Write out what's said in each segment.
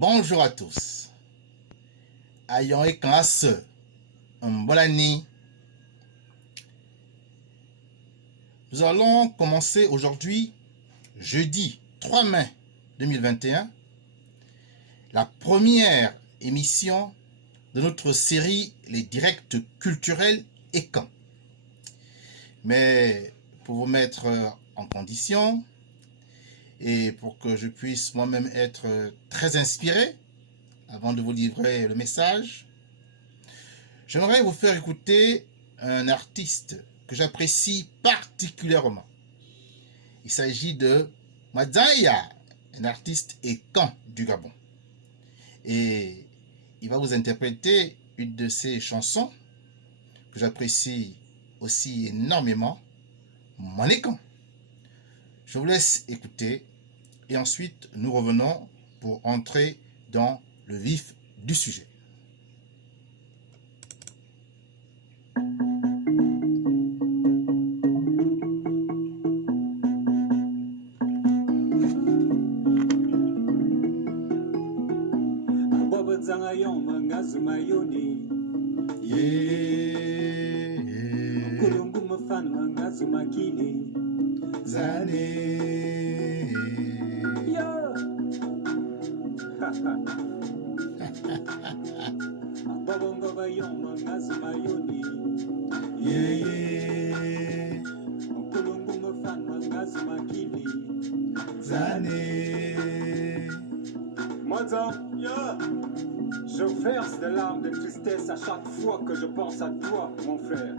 Bonjour à tous. Ayons et classe. Bonne année. Nous allons commencer aujourd'hui, jeudi 3 mai 2021, la première émission de notre série Les Directs culturels et camps. Mais pour vous mettre en condition et pour que je puisse moi-même être très inspiré avant de vous livrer le message, j'aimerais vous faire écouter un artiste que j'apprécie particulièrement. Il s'agit de Madzaya, un artiste écan du Gabon. Et il va vous interpréter une de ses chansons que j'apprécie aussi énormément, Mon écan. Je vous laisse écouter et ensuite nous revenons pour entrer dans le vif du sujet. Je verse des larmes de tristesse à chaque fois que je pense à toi, mon frère.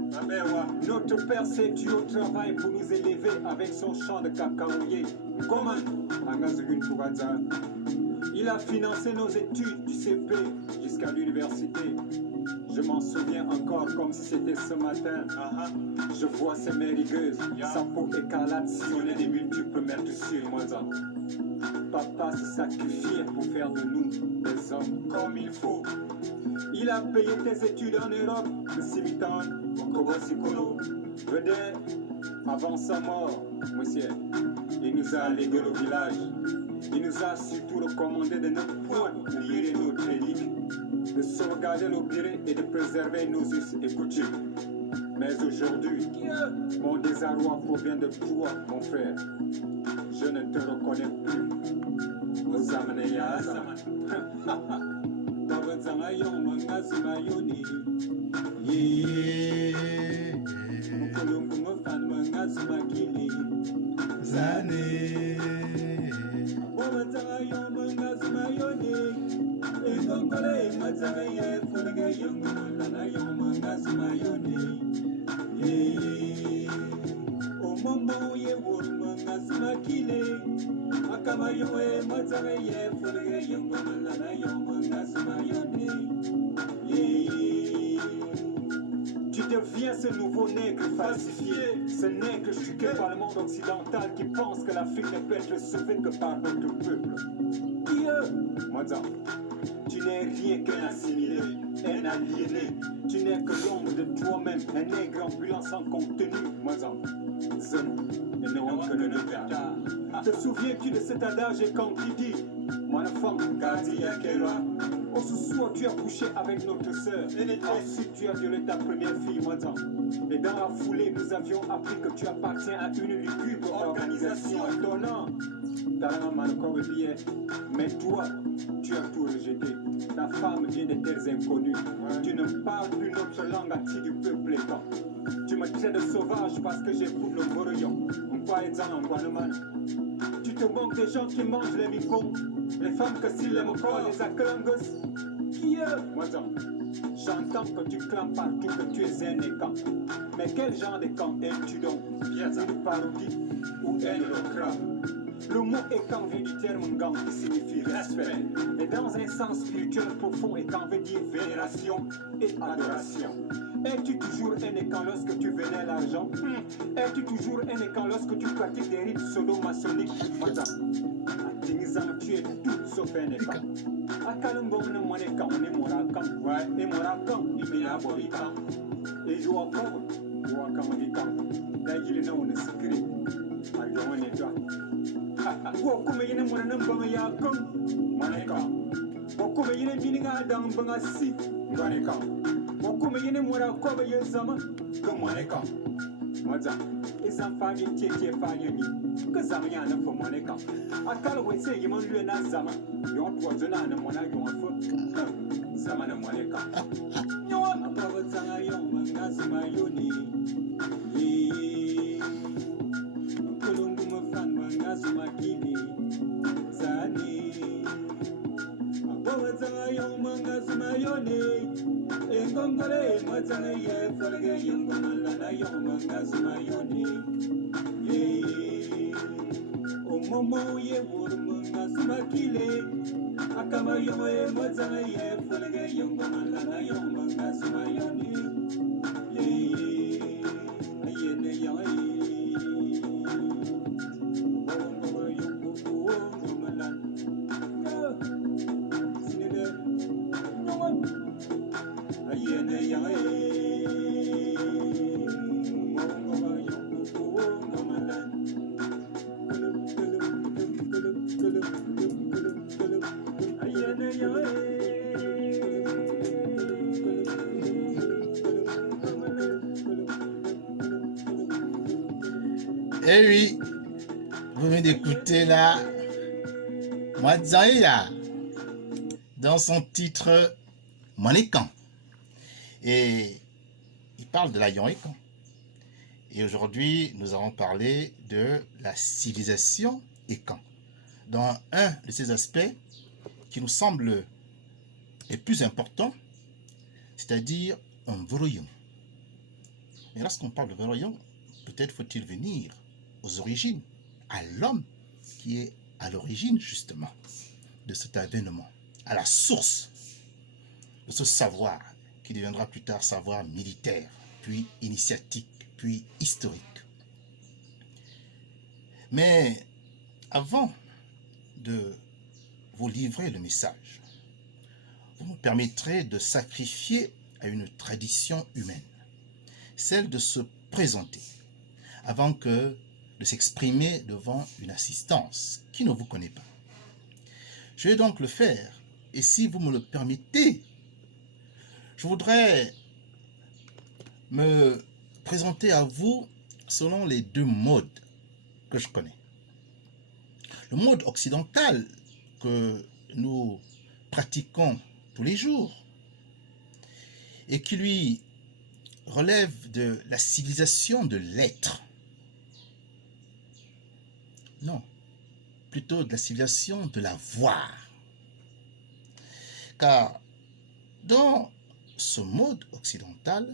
Notre père s'est tué au travail pour nous élever avec son champ de cacaoyer. Comment? Il a financé nos études du CP jusqu'à l'université. Je m'en souviens encore comme si c'était ce matin. Je vois ses mains rigueuses, sa peau écarlate sillonnée des multiples meurtrissures. Papa s'est sacrifié pour faire de nous des hommes comme il faut. Il a payé tes études en Europe, le Cimitan, au Kobo-Sikolo. Vedez, avant sa mort, monsieur, il nous a légué le village. Il nous a surtout recommandé de ne point oublier notre relique, de sauvegarder nos birés et de préserver nos us et coutumes. Mais aujourd'hui, mon désarroi provient de toi, mon frère. Je ne te reconnais plus. Tu deviens ce nouveau nègre falsifié, ce nègre chuqué par le monde occidental qui pense que l'Afrique ne peut être sauvée que par notre peuple. Tu n'es rien qu'un assimilé, un aliéné. Tu n'es que l'ombre de toi-même, un nègre ambulant sans contenu. Te souviens-tu de cet adage quand il dit mon enfant, au sous-soir, tu as couché avec notre sœur. Ensuite, tu as violé ta première fille, Et dans la foulée, nous avions appris que tu appartiens à une lugubre organisation étonnante. Mais toi, tu as tout rejeté. Ta femme vient des terres inconnues. Tu ne parles plus notre langue acquis du peuple étant. Tu me traites de sauvage parce que j'écoute le moroyon. Tu te moques des gens qui mangent les micons. Les femmes que s'ils l'aiment encore, les accueillent. Qui est? J'entends que tu clames partout que tu es un écan. Mais quel genre de camp es-tu donc? Une parodie ou un recram? Le mot écan vient du terme ngang qui signifie respect. Et dans un sens spirituel profond, écan veut dire vénération et adoration. Es-tu toujours un écan lorsque tu vénères l'argent? Es-tu toujours un écan lorsque tu pratiques des rites sodo-maçonniques? Tu es tout sauf un écan. Et je vois comme Wakome yine mininga dang bangasi Mwaneka Wakome yine mwara kobe ye zama Mwaneka Mwaza Isan fanyi tete fanyi ni Kazama yana fo mwaneka Akala wese yiman lue na zama Yon tuwa zona na mwana yon fo Zama na mwaneka Yon Apawa tanga yon mangazima yoni Kulungu mafan mangazima kini Zani Apawa tanga yon mangazima yoni Engongole mwatanga ye Folge yongomalana yon mangazima yoni Omomo ye wuru mangazima kile Akama yoye mwatanga ye Folge yongomalana yon mangazima yoni Ayene yoye Ongo yongo ongo malan Sinige Nyoman Ayene yoye Ongo yongo ongo malan Ayene yoye Eh oui, vous venez d'écouter là Mwadzaïa dans son titre Monécan. Et il parle de la Yonécan. Et aujourd'hui, nous allons parler de la civilisation Ekan, dans un de ces aspects qui nous semble les plus importants, c'est-à-dire un Voroyon. Mais lorsqu'on parle de Voroyon, peut-être faut-il venir aux origines, à l'homme qui est à l'origine justement de cet avènement, à la source de ce savoir qui deviendra plus tard savoir militaire, puis initiatique, puis historique. Mais avant de vous livrer le message, vous me permettrez de sacrifier à une tradition humaine, celle de se présenter avant que de s'exprimer devant une assistance qui ne vous connaît pas. Je vais donc le faire, et si vous me le permettez, je voudrais me présenter à vous selon les deux modes que je connais. Le mode occidental que nous pratiquons tous les jours et qui lui relève de la civilisation de l'être. Non, plutôt de la civilisation de la voir. Car dans ce mode occidental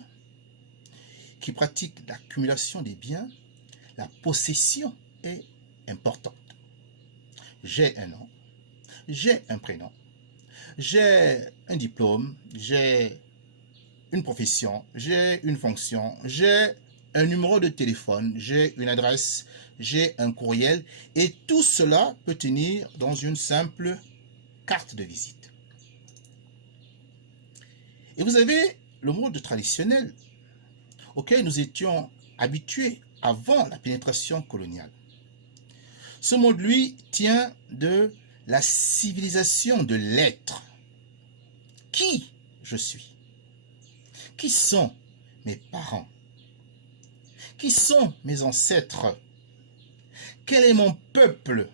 qui pratique l'accumulation des biens, la possession est importante. J'ai un nom, j'ai un prénom, j'ai un diplôme, j'ai une profession, j'ai une fonction, j'ai un numéro de téléphone, j'ai une adresse, j'ai un courriel, et tout cela peut tenir dans une simple carte de visite. Et vous avez le mode traditionnel auquel nous étions habitués avant la pénétration coloniale. Ce mode, lui, tient de la civilisation de l'être. Qui je suis? Qui sont mes parents? Qui sont mes ancêtres? Quel est mon peuple?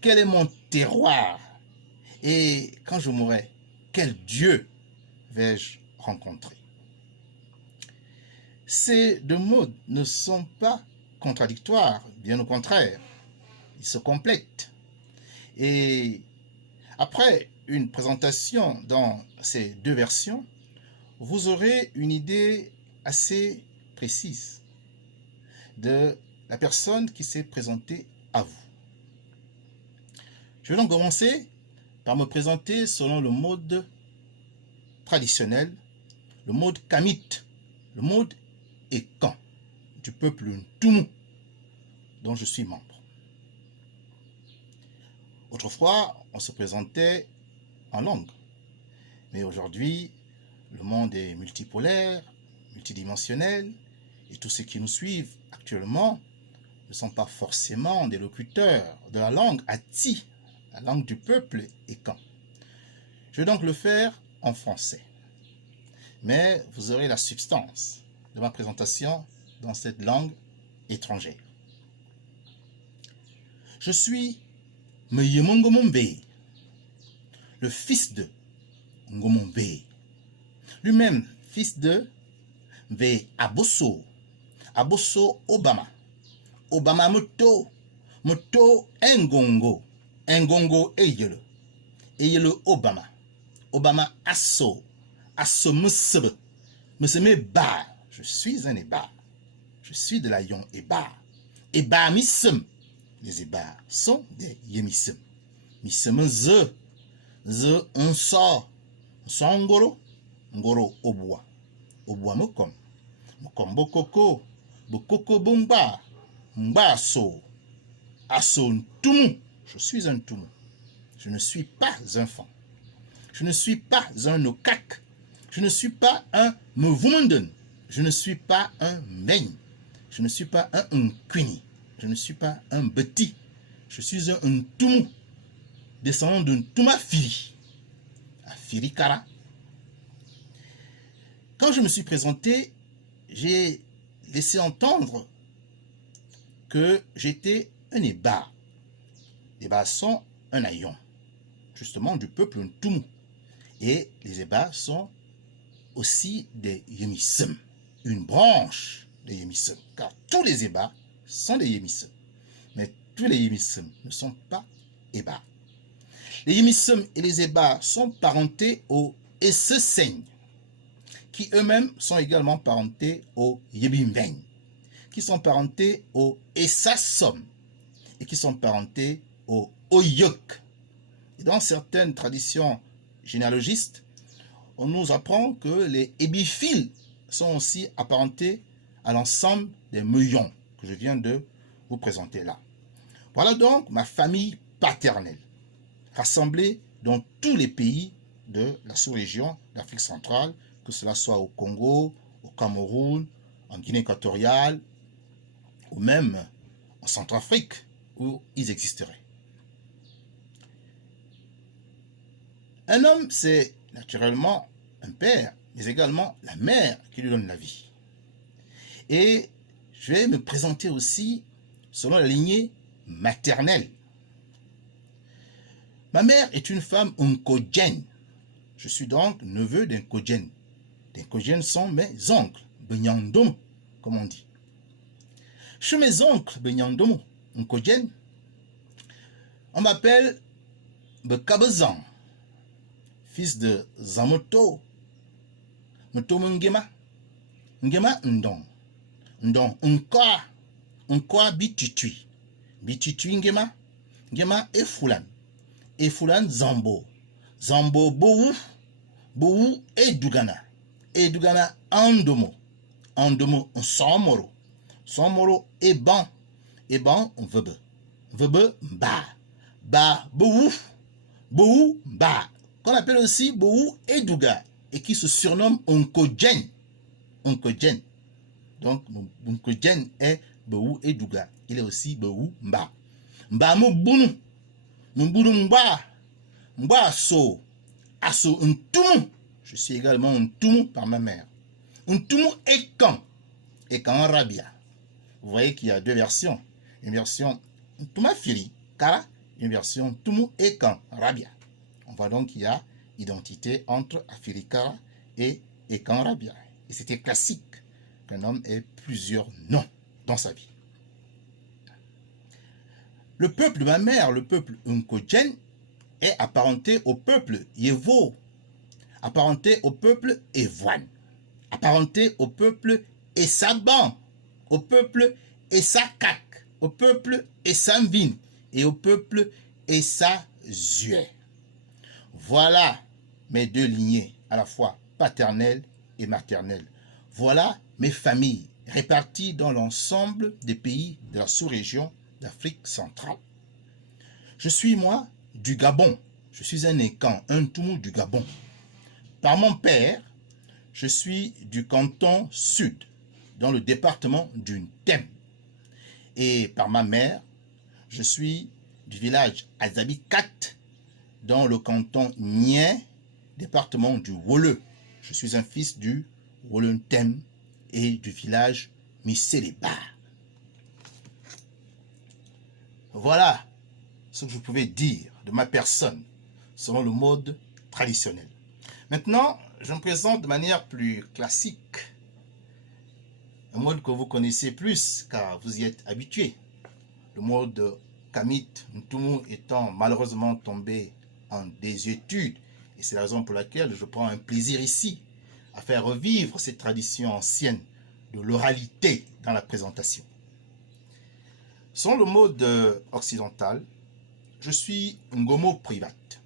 Quel est mon terroir? Et quand je mourrai, quel Dieu vais-je rencontrer? Ces deux modes ne sont pas contradictoires, bien au contraire, ils se complètent. Et après une présentation dans ces deux versions, vous aurez une idée assez précise de la personne qui s'est présentée à vous. Je vais donc commencer par me présenter selon le mode traditionnel, le mode kamite, le mode Ekan, du peuple Ntoumou, dont je suis membre. Autrefois, on se présentait en langue, mais aujourd'hui, le monde est multipolaire, multidimensionnel, et tous ceux qui nous suivent actuellement ne sont pas forcément des locuteurs de la langue Ati, la langue du peuple Ekan. Je vais donc le faire en français. Mais vous aurez la substance de ma présentation dans cette langue étrangère. Je suis Ngomombe, le fils de Ngomombe, lui-même fils de Ve Abosso, Abosso Obama, Obama Moto, Moto Ngongo, Ngongo Eyele Obama, Obama Asso, Asso Musebe, Museme Ba, je suis un Eba, je suis de la Yon Eba, Eba Missem, les Eba sont des Yemisem, Missem Ze on sort, Ngoro, Ngoro Obwa, Obwa Mokom, Mokom Bokoko, Bokoko Bomba, Mba So, Asso Ntumu, je suis un Tumu, je ne suis pas un fan, je ne suis pas un Okak, je ne suis pas un Mvunden, je ne suis pas un Meigne, je ne suis pas un Nkwini, je ne suis pas un Beti, je suis un Ntumu, descendant d'un Tuma Firi, à Firikara. Quand je me suis présenté, j'ai laissé entendre que j'étais un Eba. Les Eba sont un haillon, justement du peuple Ntumu. Et les Eba sont aussi des Yemisem, une branche des Yemisem, car tous les Eba sont des Yemisem. Mais tous les Yemisem ne sont pas Eba. Les Yemisem et les Eba sont parentés aux Esseseigne, qui eux-mêmes sont également parentés aux Yebimveigne, qui sont parentés aux Essassom et qui sont parentés aux Oyok. Et dans certaines traditions généalogistes, on nous apprend que les ébiphiles sont aussi apparentés à l'ensemble des Meuillons que je viens de vous présenter là. Voilà donc ma famille paternelle, rassemblée dans tous les pays de la sous-région d'Afrique centrale, que cela soit au Congo, au Cameroun, en Guinée équatoriale, ou même en Centrafrique, où ils existeraient. Un homme, c'est naturellement un père, mais également la mère qui lui donne la vie. Et je vais me présenter aussi selon la lignée maternelle. Ma mère est une femme Nkodjen. Je suis donc neveu d'un Kodjen. Les Kodjen sont mes oncles, Benyandomo, comme on dit. Chez mes oncles, Benyandomo, Nkodjen, on m'appelle Bekabezan, fils de Zamoto, Motomo Ngema, Ngema Ndong, Ndong Nkwa Bitutui, Bitutui Ngema, Ngema Efulan Zambo, Zambo Bowu Edugana, Edugana Andomo, Andomo Nsomoro, Somoro Eban Vebe Ba Bowu Ba, qu'on appelle aussi Bowu Eduga, et qui se surnomme Nkodjen. Donc, Nkodjen est Bowu Eduga. Il est aussi Bowu Mba. Mba Mbunu Mba Asso Ntumu. Je suis également Ntumu par ma mère. Ntumu Ekan Rabia. Vous voyez qu'il y a deux versions. Une version Ntuma Firi Kara, une version Ntumu Ekan Rabia. On voit donc qu'il y a identité entre Afirikara et Ekan Rabia. Et c'était classique qu'un homme ait plusieurs noms dans sa vie. Le peuple de ma mère, le peuple Nkodjen, est apparenté au peuple Yevo, apparenté au peuple Evoine, apparenté au peuple Essaban, au peuple Essakak, au peuple Essamvin et au peuple Essazué. Voilà mes deux lignées, à la fois paternelle et maternelle. Voilà mes familles réparties dans l'ensemble des pays de la sous-région d'Afrique centrale. Je suis, moi, du Gabon. Je suis un Ekan, un Tumu du Gabon. Par mon père, je suis du canton sud, dans le département du Ntem. Et par ma mère, je suis du village Azabikat, dans le canton Nien, département du Wole. Je suis un fils du Wolentem et du village Misseleba. Voilà ce que je pouvais dire de ma personne selon le mode traditionnel. Maintenant, je me présente de manière plus classique, un mode que vous connaissez plus car vous y êtes habitué. Le mode Kamit Ntumu étant malheureusement tombé en désuétude, et c'est la raison pour laquelle je prends un plaisir ici à faire revivre cette tradition ancienne de l'oralité dans la présentation. Selon le mode occidental, je suis Ngomo Private.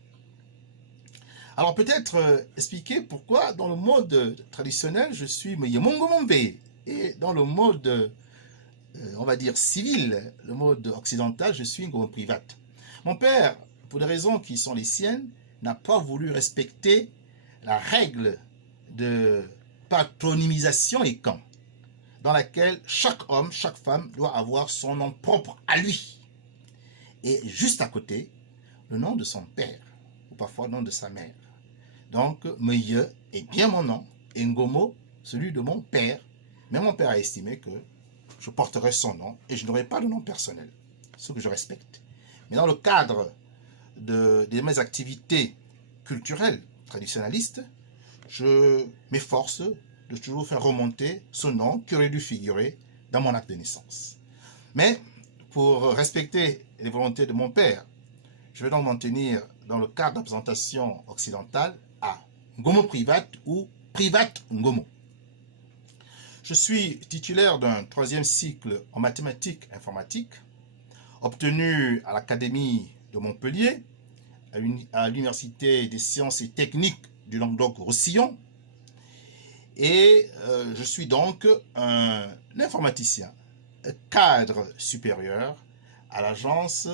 Alors peut-être expliquer pourquoi dans le mode traditionnel je suis Meyemongomombe et dans le mode on va dire civil, le mode occidental, je suis Ngomo Private. Mon père, pour des raisons qui sont les siennes, n'a pas voulu respecter la règle de patronymisation et camp, dans laquelle chaque homme, chaque femme doit avoir son nom propre à lui. Et juste à côté, le nom de son père, ou parfois le nom de sa mère. Donc, Meye est bien mon nom, et Ngomo, celui de mon père. Mais mon père a estimé que je porterai son nom et je n'aurai pas de nom personnel, ce que je respecte. Mais dans le cadre de mes activités culturelles traditionnalistes, je m'efforce de toujours faire remonter ce nom qui aurait dû figurer dans mon acte de naissance. Mais pour respecter les volontés de mon père, je vais donc m'en tenir dans le cadre de la présentation occidentale à Ngomo Private ou Private Ngomo. Je suis titulaire d'un 3e cycle en mathématiques informatiques, obtenu à l'Académie de Montpellier, à l'Université des sciences et techniques du Languedoc-Roussillon, et je suis donc un informaticien, cadre supérieur à l'Agence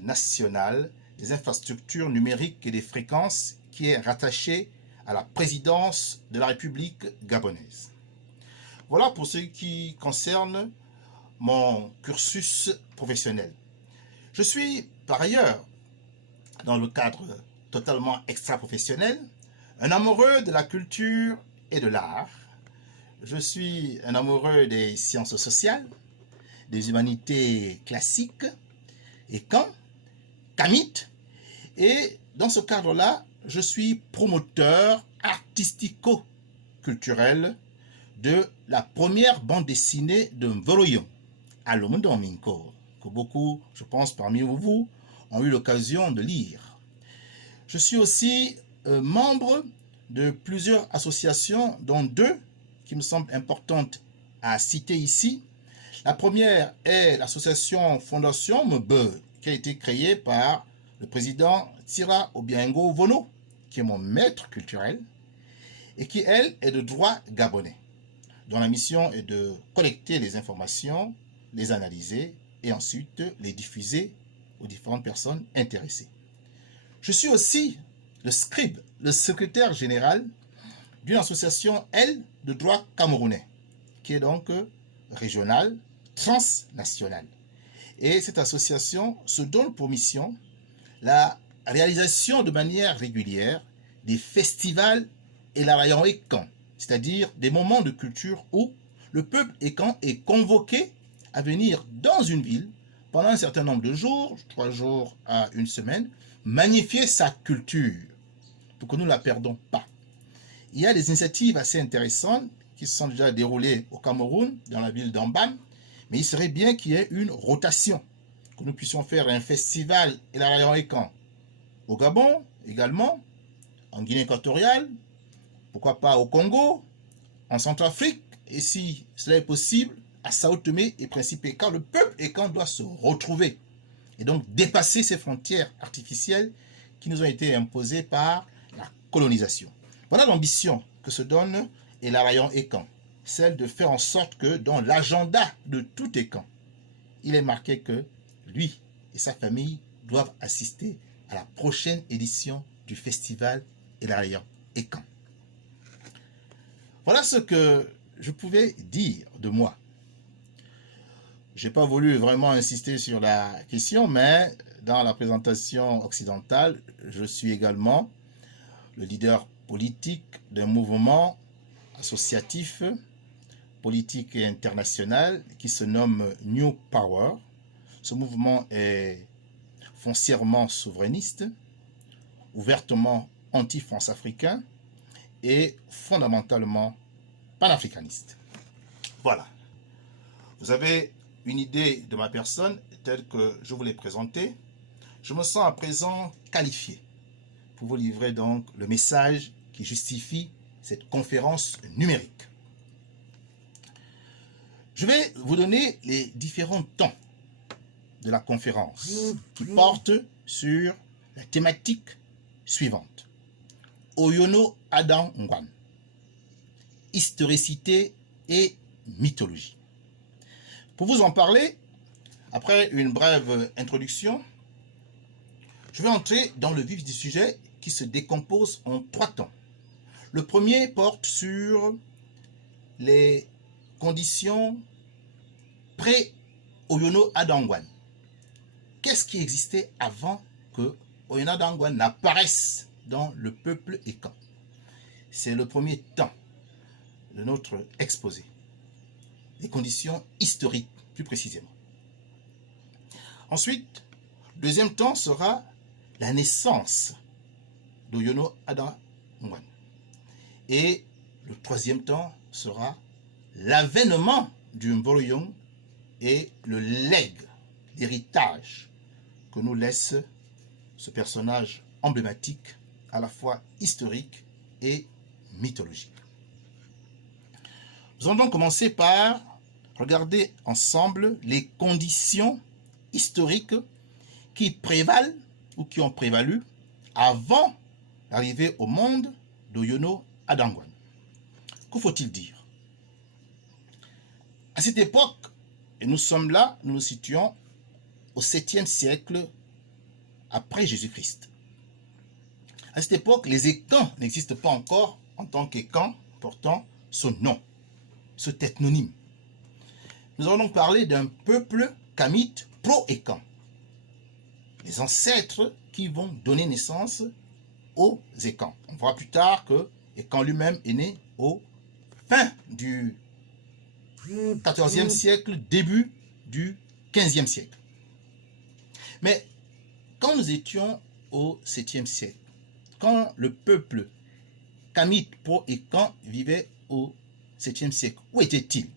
nationale des infrastructures numériques et des fréquences qui est rattachée à la présidence de la République gabonaise. Voilà pour ce qui concerne mon cursus professionnel. Je suis par ailleurs, dans le cadre totalement extra-professionnel, un amoureux de la culture et de l'art. Je suis un amoureux des sciences sociales, des humanités classiques, et Kamit. Et dans ce cadre-là, je suis promoteur artistico-culturel de la première bande dessinée de Mvoroyon, Alomundo Minko, que beaucoup, je pense, parmi vous, ont eu l'occasion de lire. Je suis aussi membre de plusieurs associations, dont 2 qui me semblent importantes à citer ici. La première est l'association Fondation Mebe, qui a été créée par le président Tira Obiango Vono, qui est mon maître culturel, et qui, elle, est de droit gabonais, dont la mission est de collecter les informations, les analyser et ensuite les diffuser aux différentes personnes intéressées. Je suis aussi le scribe, le secrétaire général d'une association, elle, de droit camerounais, qui est donc régionale, transnationale. Et cette association se donne pour mission la réalisation de manière régulière des festivals et la rayon écan, c'est-à-dire des moments de culture où le peuple écan est convoqué à venir dans une ville pendant un certain nombre de jours, 3 jours à 1 semaine, magnifier sa culture pour que nous ne la perdons pas. Il y a des initiatives assez intéressantes qui se sont déjà déroulées au Cameroun, dans la ville d'Ambam, mais il serait bien qu'il y ait une rotation, que nous puissions faire un festival et la rayon écan au Gabon également, en Guinée équatoriale, pourquoi pas au Congo, en Centrafrique, et si cela est possible, à Sao Tomé et Principe, car le peuple écan doit se retrouver et donc dépasser ces frontières artificielles qui nous ont été imposées par la colonisation. Voilà l'ambition que se donne Elarayon Ekan, celle de faire en sorte que dans l'agenda de tout Ekan, il est marqué que lui et sa famille doivent assister à la prochaine édition du festival Elarayon Ekan. Voilà ce que je pouvais dire de moi. Je n'ai pas voulu vraiment insister sur la question, mais dans la présentation occidentale, je suis également le leader politique d'un mouvement associatif, politique et international qui se nomme New Power. Ce mouvement est foncièrement souverainiste, ouvertement anti-France-africain et fondamentalement panafricaniste. Voilà. Vous avez une idée de ma personne telle que je vous l'ai présentée. Je me sens à présent qualifié pour vous livrer donc le message qui justifie cette conférence numérique. Je vais vous donner les différents temps de la conférence qui portent sur la thématique suivante. Oyono Adam Ngwan, historicité et mythologie. Pour vous en parler, après une brève introduction, je vais entrer dans le vif du sujet qui se décompose en 3 temps. Le premier porte sur les conditions pré-Oyono Adam Ngwan. Qu'est-ce qui existait avant que Oyono Adam Ngwan n'apparaisse dans le peuple Ekan? C'est le premier temps de notre exposé. Les conditions historiques, plus précisément. Ensuite, le deuxième temps sera la naissance d'Oyono Adam Ngwan. Et le troisième temps sera l'avènement du Mboroyong et le legs, l'héritage que nous laisse ce personnage emblématique, à la fois historique et mythologique. Nous allons donc commencer par regarder ensemble les conditions historiques qui prévalent ou qui ont prévalu avant l'arrivée au monde d'Oyono Adam Ngwan. Que faut-il dire? À cette époque, et nous sommes là, nous nous situons au 7e siècle après Jésus-Christ. À cette époque, les Ekans n'existent pas encore en tant qu'Ekans portant ce nom, ce ethnonyme. Nous allons donc parler d'un peuple kamite pro-Ekan, les ancêtres qui vont donner naissance aux Ekans. On verra plus tard que Ekan lui-même est né au fin du 14e siècle, début du 15e siècle. Mais quand nous étions au 7e siècle, quand le peuple kamite pro-Ekan vivait au 7e siècle, où était-il?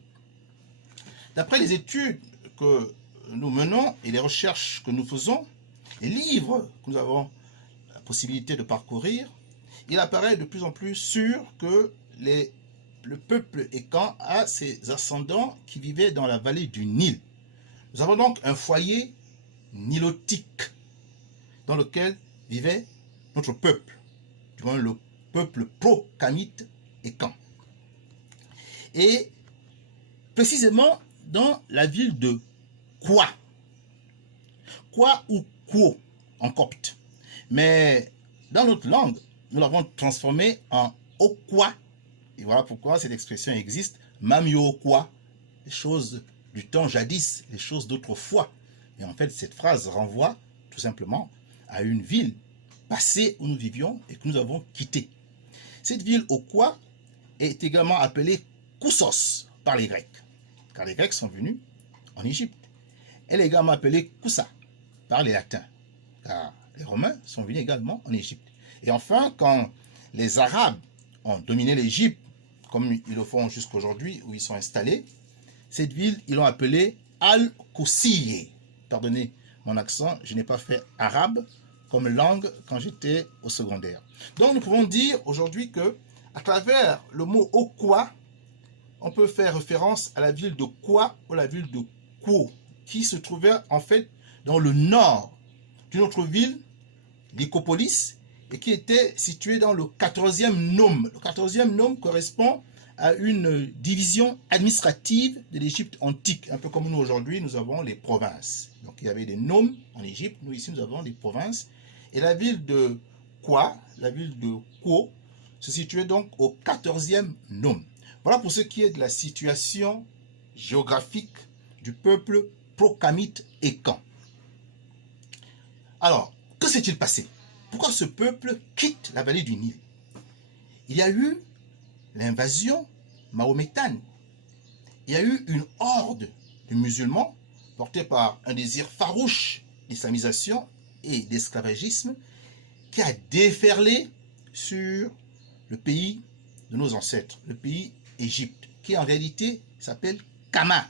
D'après les études que nous menons et les recherches que nous faisons, les livres que nous avons la possibilité de parcourir, il apparaît de plus en plus sûr que le peuple Ekan a ses ascendants qui vivaient dans la vallée du Nil. Nous avons donc un foyer nilotique dans lequel vivait notre peuple, du moins le peuple pro-kamite Ekan. Et précisément dans la ville de Kwa. Kwa ou Kwo en copte. Mais dans notre langue, nous l'avons transformé en Okwa. Et voilà pourquoi cette expression existe. Mamyo Okwa, les choses du temps jadis, les choses d'autrefois. Et en fait, cette phrase renvoie tout simplement à une ville passée où nous vivions et que nous avons quittée. Cette ville Okwa est également appelée Koussos par les Grecs, car les Grecs sont venus en Égypte. Elle est également appelée Koussa par les Latins, car les Romains sont venus également en Égypte. Et enfin, quand les Arabes ont dominé l'Égypte, comme ils le font jusqu'aujourd'hui, où ils sont installés, cette ville, ils l'ont appelée Al-Koussiye. Pardonnez mon accent, je n'ai pas fait arabe comme langue quand j'étais au secondaire. Donc nous pouvons dire aujourd'hui que, à travers le mot Okwa, on peut faire référence à la ville de Kwa ou la ville de Kwo, qui se trouvait en fait dans le nord d'une autre ville, Lycopolis, et qui était située dans le 14e nome. Le 14e nome correspond à une division administrative de l'Égypte antique, un peu comme nous aujourd'hui, nous avons les provinces. Donc il y avait des nomes en Égypte, nous ici nous avons des provinces, et la ville de Kwa, la ville de Kwo, se situait donc au 14e nome. Voilà pour ce qui est de la situation géographique du peuple pro-kamite Ekan. Alors, que s'est-il passé? Pourquoi ce peuple quitte la vallée du Nil? il y a eu l'invasion mahométane. Il y a eu une horde de musulmans portés par un désir farouche d'islamisation et d'esclavagisme qui a déferlé sur le pays de nos ancêtres, le pays Égypte, qui en réalité s'appelle Kama,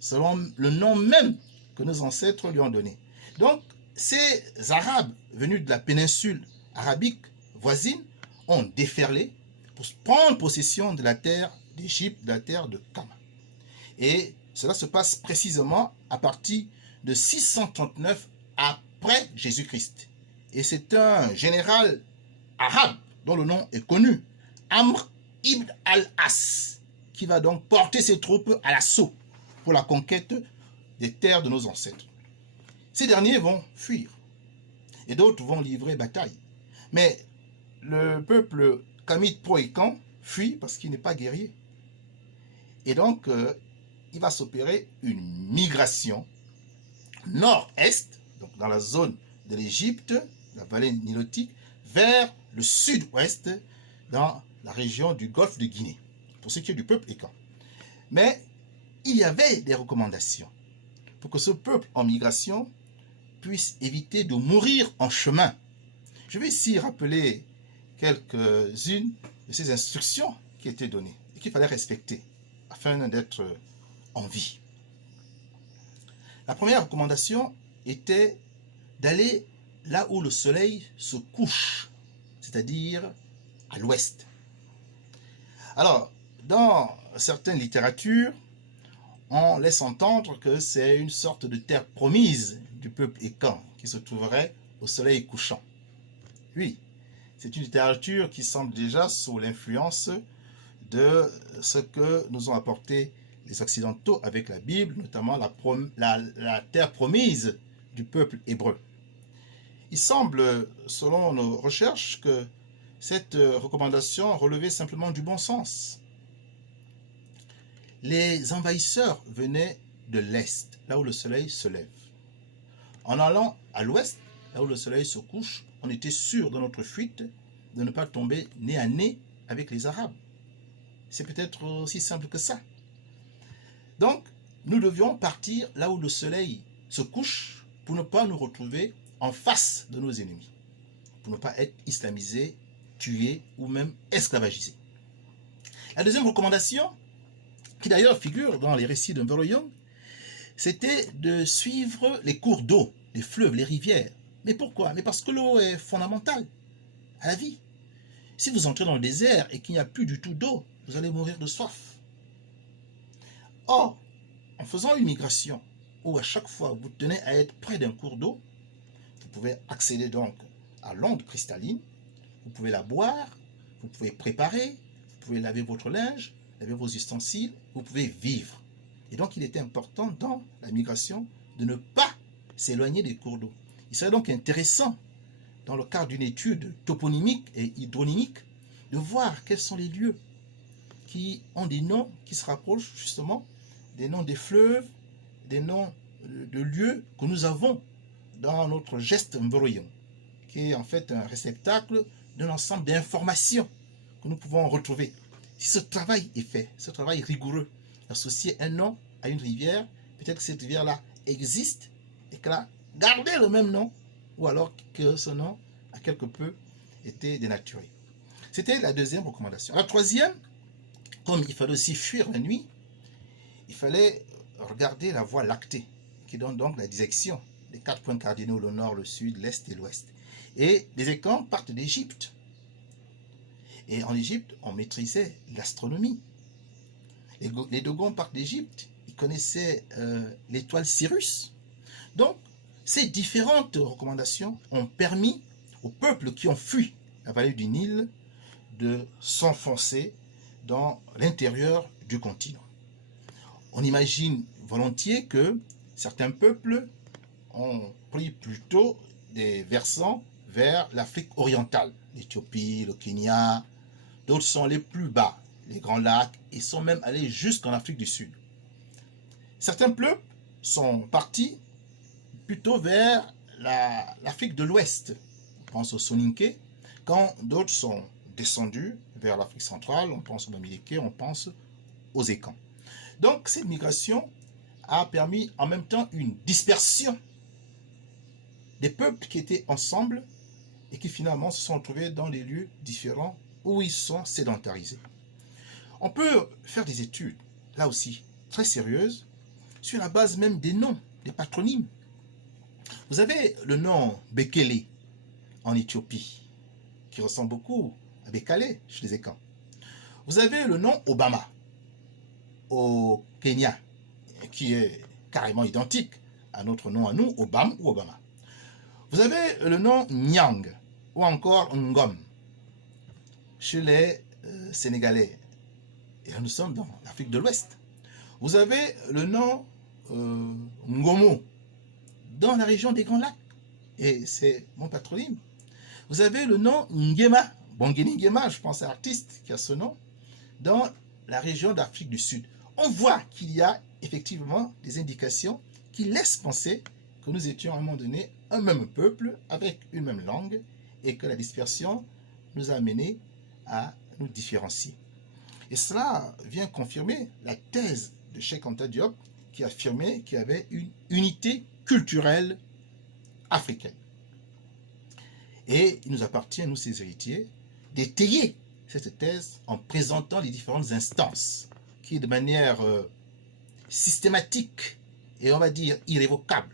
selon le nom même que nos ancêtres lui ont donné. Donc, ces Arabes venus de la péninsule arabique voisine ont déferlé pour prendre possession de la terre d'Égypte, de la terre de Kama. Et cela se passe précisément à partir de 639 après Jésus-Christ. Et c'est un général arabe dont le nom est connu, Amr ibn al-As, qui va donc porter ses troupes à l'assaut pour la conquête des terres de nos ancêtres. Ces derniers vont fuir et d'autres vont livrer bataille. Mais le peuple kamite pro-Écan fuit parce qu'il n'est pas guerrier. Et donc, il va s'opérer une migration nord-est, donc dans la zone de l'Égypte, la vallée nilotique, vers le sud-ouest, dans la région du golfe de Guinée, pour ce qui est du peuple Écan. Mais il y avait des recommandations pour que ce peuple en migration puisse éviter de mourir en chemin. Je vais ici rappeler quelques-unes de ces instructions qui étaient données et qu'il fallait respecter afin d'être en vie. La première recommandation était d'aller là où le soleil se couche, c'est-à-dire à l'ouest. Alors, dans certaines littératures, on laisse entendre que c'est une sorte de terre promise du peuple Écan qui se trouverait au soleil couchant. Oui, c'est une littérature qui semble déjà sous l'influence de ce que nous ont apporté les Occidentaux avec la Bible, notamment la terre promise du peuple hébreu. Il semble, selon nos recherches, que cette recommandation relevait simplement du bon sens. Les envahisseurs venaient de l'est, là où le soleil se lève. En allant à l'ouest, là où le soleil se couche, on était sûr dans notre fuite de ne pas tomber nez à nez avec les Arabes. C'est peut-être aussi simple que ça. Donc, nous devions partir là où le soleil se couche pour ne pas nous retrouver en face de nos ennemis, pour ne pas être islamisés, tués ou même esclavagisés. La deuxième recommandation, qui d'ailleurs figure dans les récits de Mvoroyong, c'était de suivre les cours d'eau, les fleuves, les rivières. Mais pourquoi? Mais parce que l'eau est fondamentale à la vie. Si vous entrez dans le désert et qu'il n'y a plus du tout d'eau, vous allez mourir de soif. Or, en faisant une migration où à chaque fois vous tenez à être près d'un cours d'eau, vous pouvez accéder donc à l'onde cristalline, vous pouvez la boire, vous pouvez préparer, vous pouvez laver votre linge, laver vos ustensiles, vous pouvez vivre. Et donc il était important dans la migration de ne pas s'éloigner des cours d'eau. Il serait donc intéressant, dans le cadre d'une étude toponymique et hydronymique, de voir quels sont les lieux qui ont des noms qui se rapprochent justement des noms des fleuves, des noms de lieux que nous avons dans notre geste Mvoroyong, qui est en fait un réceptacle d'un ensemble d'informations que nous pouvons retrouver. Si ce travail est fait, ce travail rigoureux, associer un nom à une rivière, peut-être que cette rivière-là existe et qu'elle a gardé le même nom, ou alors que ce nom a quelque peu été dénaturé. C'était la deuxième recommandation. La troisième, comme il fallait aussi fuir la nuit, il fallait regarder la voie lactée, qui donne donc la direction des 4 points cardinaux, le nord, le sud, l'est et l'ouest. Et les Écans partent d'Égypte. Et en Égypte, on maîtrisait l'astronomie. Les Dogons partent d'Égypte, ils connaissaient l'étoile Sirius. Donc, ces différentes recommandations ont permis aux peuples qui ont fui la vallée du Nil de s'enfoncer dans l'intérieur du continent. On imagine volontiers que certains peuples ont pris plutôt des versants vers l'Afrique orientale, l'Éthiopie, le Kenya. D'autres sont allés plus bas, les Grands Lacs, et sont même allés jusqu'en Afrique du Sud. Certains peuples sont partis plutôt vers l'Afrique de l'Ouest, on pense aux Soninké, quand d'autres sont descendu vers l'Afrique centrale, on pense aux Bamileke, on pense aux Ekans. Donc cette migration a permis en même temps une dispersion des peuples qui étaient ensemble et qui finalement se sont retrouvés dans des lieux différents où ils sont sédentarisés. On peut faire des études, là aussi, très sérieuses, sur la base même des noms, des patronymes. Vous avez le nom Bekele en Éthiopie, qui ressemble beaucoup à Bekale chez les Ekans. Vous avez le nom Obama au Kenya, qui est carrément identique à notre nom à nous, Obam ou Obama. Vous avez le nom Nyang ou encore Ngom chez les Sénégalais. Et là, nous sommes dans l'Afrique de l'Ouest. Vous avez le nom Ngomo dans la région des Grands Lacs. Et c'est mon patronyme. Vous avez le nom Ngema, Bongeni Ngema, je pense à l'artiste qui a ce nom, dans la région d'Afrique du Sud. On voit qu'il y a effectivement des indications qui laissent penser que nous étions à un moment donné un même peuple avec une même langue et que la dispersion nous a amenés à nous différencier. Et cela vient confirmer la thèse de Cheikh Anta Diop qui affirmait qu'il y avait une unité culturelle africaine. Et il nous appartient, nous ses héritiers, d'étayer cette thèse en présentant les différentes instances qui, de manière systématique et on va dire irrévocable,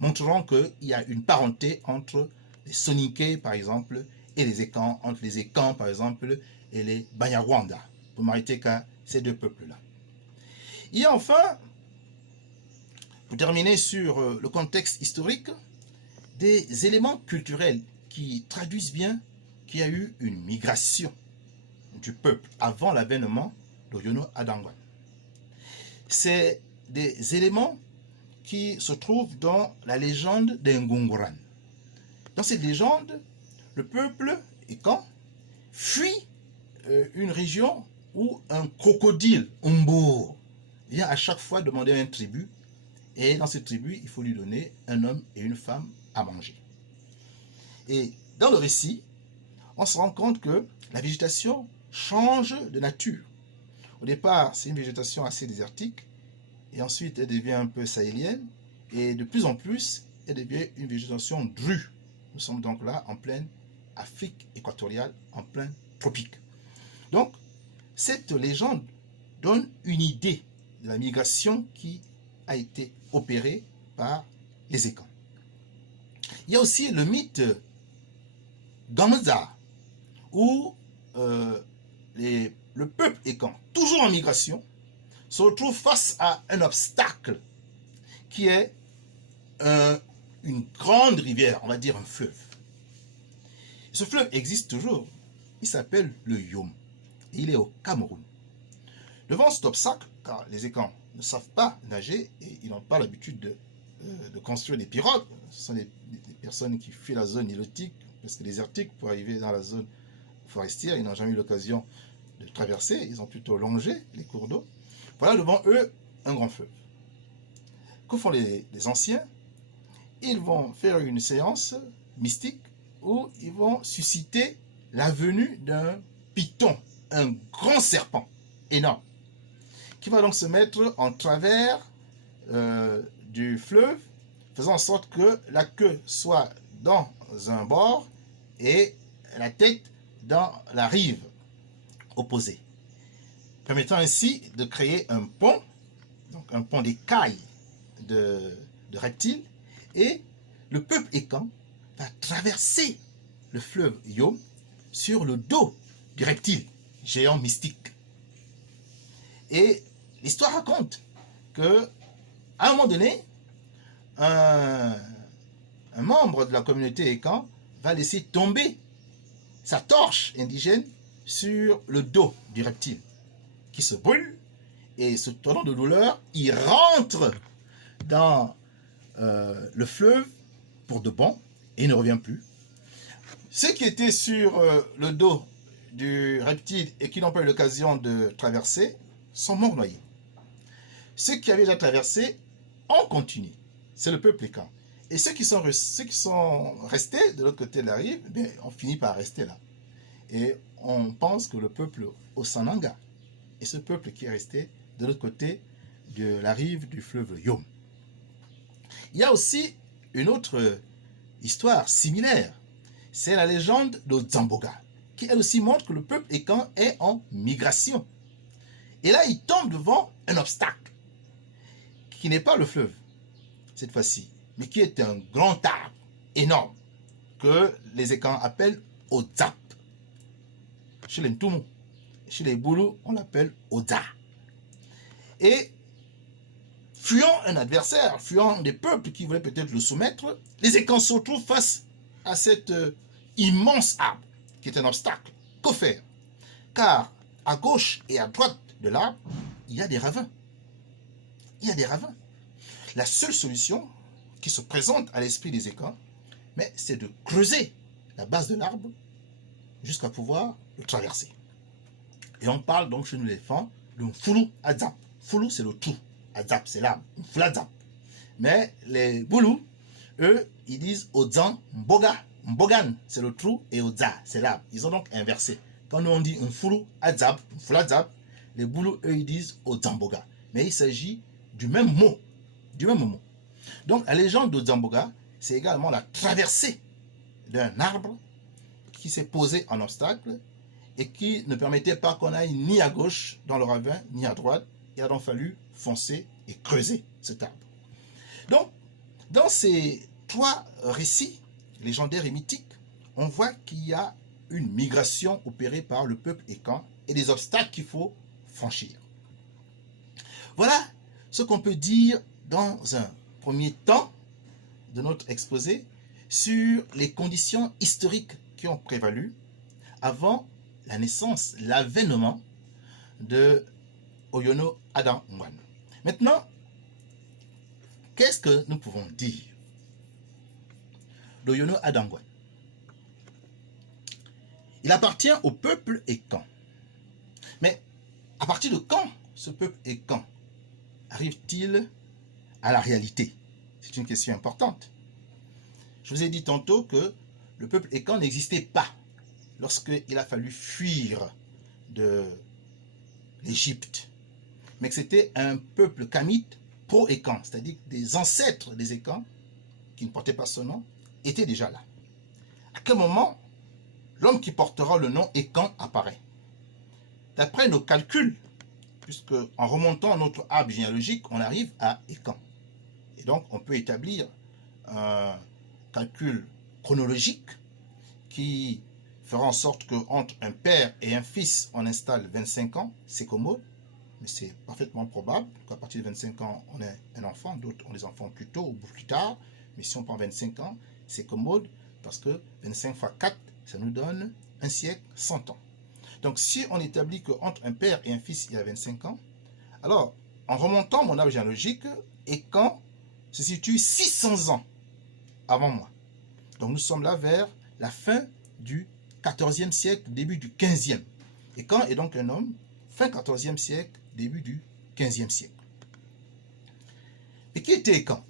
montreront qu'il y a une parenté entre les Soninké, par exemple, et les Ekans, entre les Ekans, par exemple, et les Banyarwanda. Vous m'arrêtez qu'à ces deux peuples-là. Il y a enfin, pour terminer sur le contexte historique, des éléments culturels qui traduisent bien qu'il y a eu une migration du peuple avant l'avènement d'Oyono Adangwan. C'est des éléments qui se trouvent dans la légende des Ngunguran. Dans cette légende, le peuple Ekan fuit une région où un crocodile, Umbo, vient à chaque fois demander un tribut. Et dans cette tribu, il faut lui donner un homme et une femme à manger. Et dans le récit, on se rend compte que la végétation change de nature. Au départ, c'est une végétation assez désertique, et ensuite elle devient un peu sahélienne, et de plus en plus, elle devient une végétation drue. Nous sommes donc là en pleine Afrique équatoriale, en plein tropique. Donc, cette légende donne une idée de la migration qui a été opérée par les Ekans. Il y a aussi le mythe Gamza, où le peuple Ekan, toujours en migration, se retrouve face à un obstacle qui est une grande rivière, on va dire un fleuve. Ce fleuve existe toujours, il s'appelle le Yom, et il est au Cameroun. Devant cet obstacle, car les Ekans ne savent pas nager et ils n'ont pas l'habitude de construire des pirogues, ce sont des personnes qui fuient la zone nilotique, parce que désertique, pour arriver dans la zone forestière, ils n'ont jamais eu l'occasion de traverser, ils ont plutôt longé les cours d'eau. Voilà devant eux un grand fleuve. Que font les anciens? Ils vont faire une séance mystique où ils vont susciter la venue d'un python, un grand serpent énorme, qui va donc se mettre en travers du fleuve, faisant en sorte que la queue soit dans un bord et la tête dans la rive opposée, permettant ainsi de créer un pont, donc un pont d'écailles de reptiles, et le peuple Ekan va traverser le fleuve Yom sur le dos du reptile, géant mystique. Et l'histoire raconte que à un moment donné, un membre de la communauté Ekan va laisser tomber sa torche indigène sur le dos du reptile, qui se brûle, et se tournant de douleur, il rentre dans le fleuve pour de bon, et il ne revient plus. Ceux qui étaient sur le dos du reptile et qui n'ont pas eu l'occasion de traverser sont morts noyés. Ceux qui avaient déjà traversé ont continué. C'est le peuple Ekan. Et ceux qui sont restés de l'autre côté de la rive, on finit par rester là. Et on pense que le peuple Osananga est ce peuple qui est resté de l'autre côté de la rive du fleuve Yom. Il y a aussi une autre histoire similaire. C'est la légende de Zamboga, qui elle aussi montre que le peuple Ekan est en migration. Et là, il tombe devant un obstacle, qui n'est pas le fleuve, cette fois-ci, mais qui est un grand arbre énorme, que les Ekans appellent Odzap. Chez les Ntoumou, chez les Boulou, on l'appelle Oda. Et fuyant un adversaire, fuyant des peuples qui voulaient peut-être le soumettre, les Ekans se retrouvent face à cet immense arbre, qui est un obstacle. Que faire? Car à gauche et à droite de l'arbre, il y a des ravins. Il y a des ravins. La seule solution qui se présente à l'esprit des Ekans, mais c'est de creuser la base de l'arbre jusqu'à pouvoir le traverser. Et on parle donc chez nous les femmes d'un foulou adzap. Foulou, c'est le trou. Adzap, c'est l'arbre. Fladzap. Mais les boulous, eux, ils disent odzan mboga. Mbogan, c'est le trou, et odza, c'est l'arbre. Ils ont donc inversé. Quand nous on dit un foulou adzap, fladzap, les boulous, eux, ils disent odzamboga. Mais il s'agit du même mot. Du même mot. Donc, la légende d'Odzamboga, c'est également la traversée d'un arbre qui s'est posé en obstacle et qui ne permettait pas qu'on aille ni à gauche dans le ravin, ni à droite. Il a donc fallu foncer et creuser cet arbre. Donc, dans ces trois récits légendaires et mythiques, on voit qu'il y a une migration opérée par le peuple Ekan et des obstacles qu'il faut franchir. Voilà ce qu'on peut dire dans un premier temps de notre exposé sur les conditions historiques qui ont prévalu avant la naissance, l'avènement de Oyono Adam Ngwan. Maintenant, qu'est-ce que nous pouvons dire d'Oyono Adam Ngwan? Il appartient au peuple Ekan. Mais à partir de quand ce peuple Ekan arrive-t-il à la réalité? C'est une question importante. Je vous ai dit tantôt que le peuple Ekan n'existait pas lorsqu'il a fallu fuir de l'Égypte, mais que c'était un peuple kamite pro-Ekan, c'est-à-dire que des ancêtres des Ekans, qui ne portaient pas ce nom, étaient déjà là. À quel moment l'homme qui portera le nom Ekan apparaît? D'après nos calculs, puisque en remontant notre arbre généalogique, on arrive à Ekan. Et donc, on peut établir un calcul chronologique qui fera en sorte qu'entre un père et un fils, on installe 25 ans, c'est commode, mais c'est parfaitement probable qu'à partir de 25 ans, on ait un enfant, d'autres ont des enfants plus tôt ou plus tard, mais si on prend 25 ans, c'est commode parce que 25 fois 4, ça nous donne un siècle, 100 ans. Donc, si on établit qu'entre un père et un fils, il y a 25 ans, alors, en remontant mon arbre généalogique, Ekan se situe 600 ans avant moi. Donc, nous sommes là vers la fin du 14e siècle, début du 15e. Ekan est donc un homme, fin 14e siècle, début du 15e siècle. Et qui était Ekan?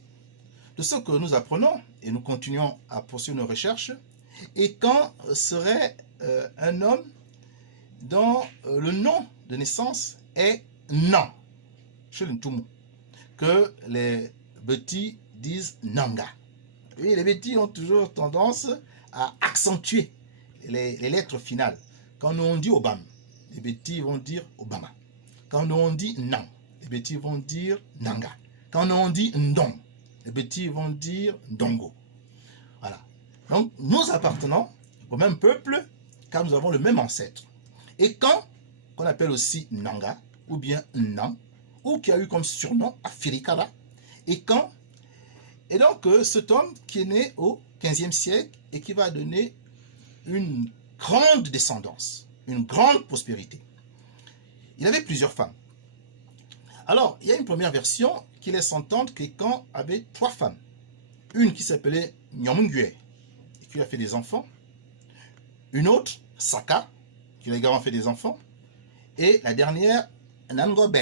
De ce que nous apprenons, et nous continuons à poursuivre nos recherches, Ekan serait un homme dont le nom de naissance est Nan, chez le Ntoumou, que les Bétis disent Nanga. Et les Bétis ont toujours tendance à accentuer les lettres finales. Quand nous on dit Obama, les Bétis vont dire Obama. Quand nous on dit Nan, les Bétis vont dire Nanga. Quand nous on dit Ndong, les Bétis vont dire Ndongo. Voilà. Donc nous appartenons au même peuple car nous avons le même ancêtre. Et quand, qu'on appelle aussi Nanga, ou bien Nan, ou qui a eu comme surnom Afirikara, et quand, et donc cet homme qui est né au 15e siècle et qui va donner une grande descendance, une grande prospérité. Il avait plusieurs femmes. Alors, il y a une première version qui laisse entendre qu'Ekan avait 3 femmes. Une qui s'appelait Nyamungue, et qui lui a fait des enfants. Une autre, Saka, qui a également fait des enfants, et la dernière, Nangobe,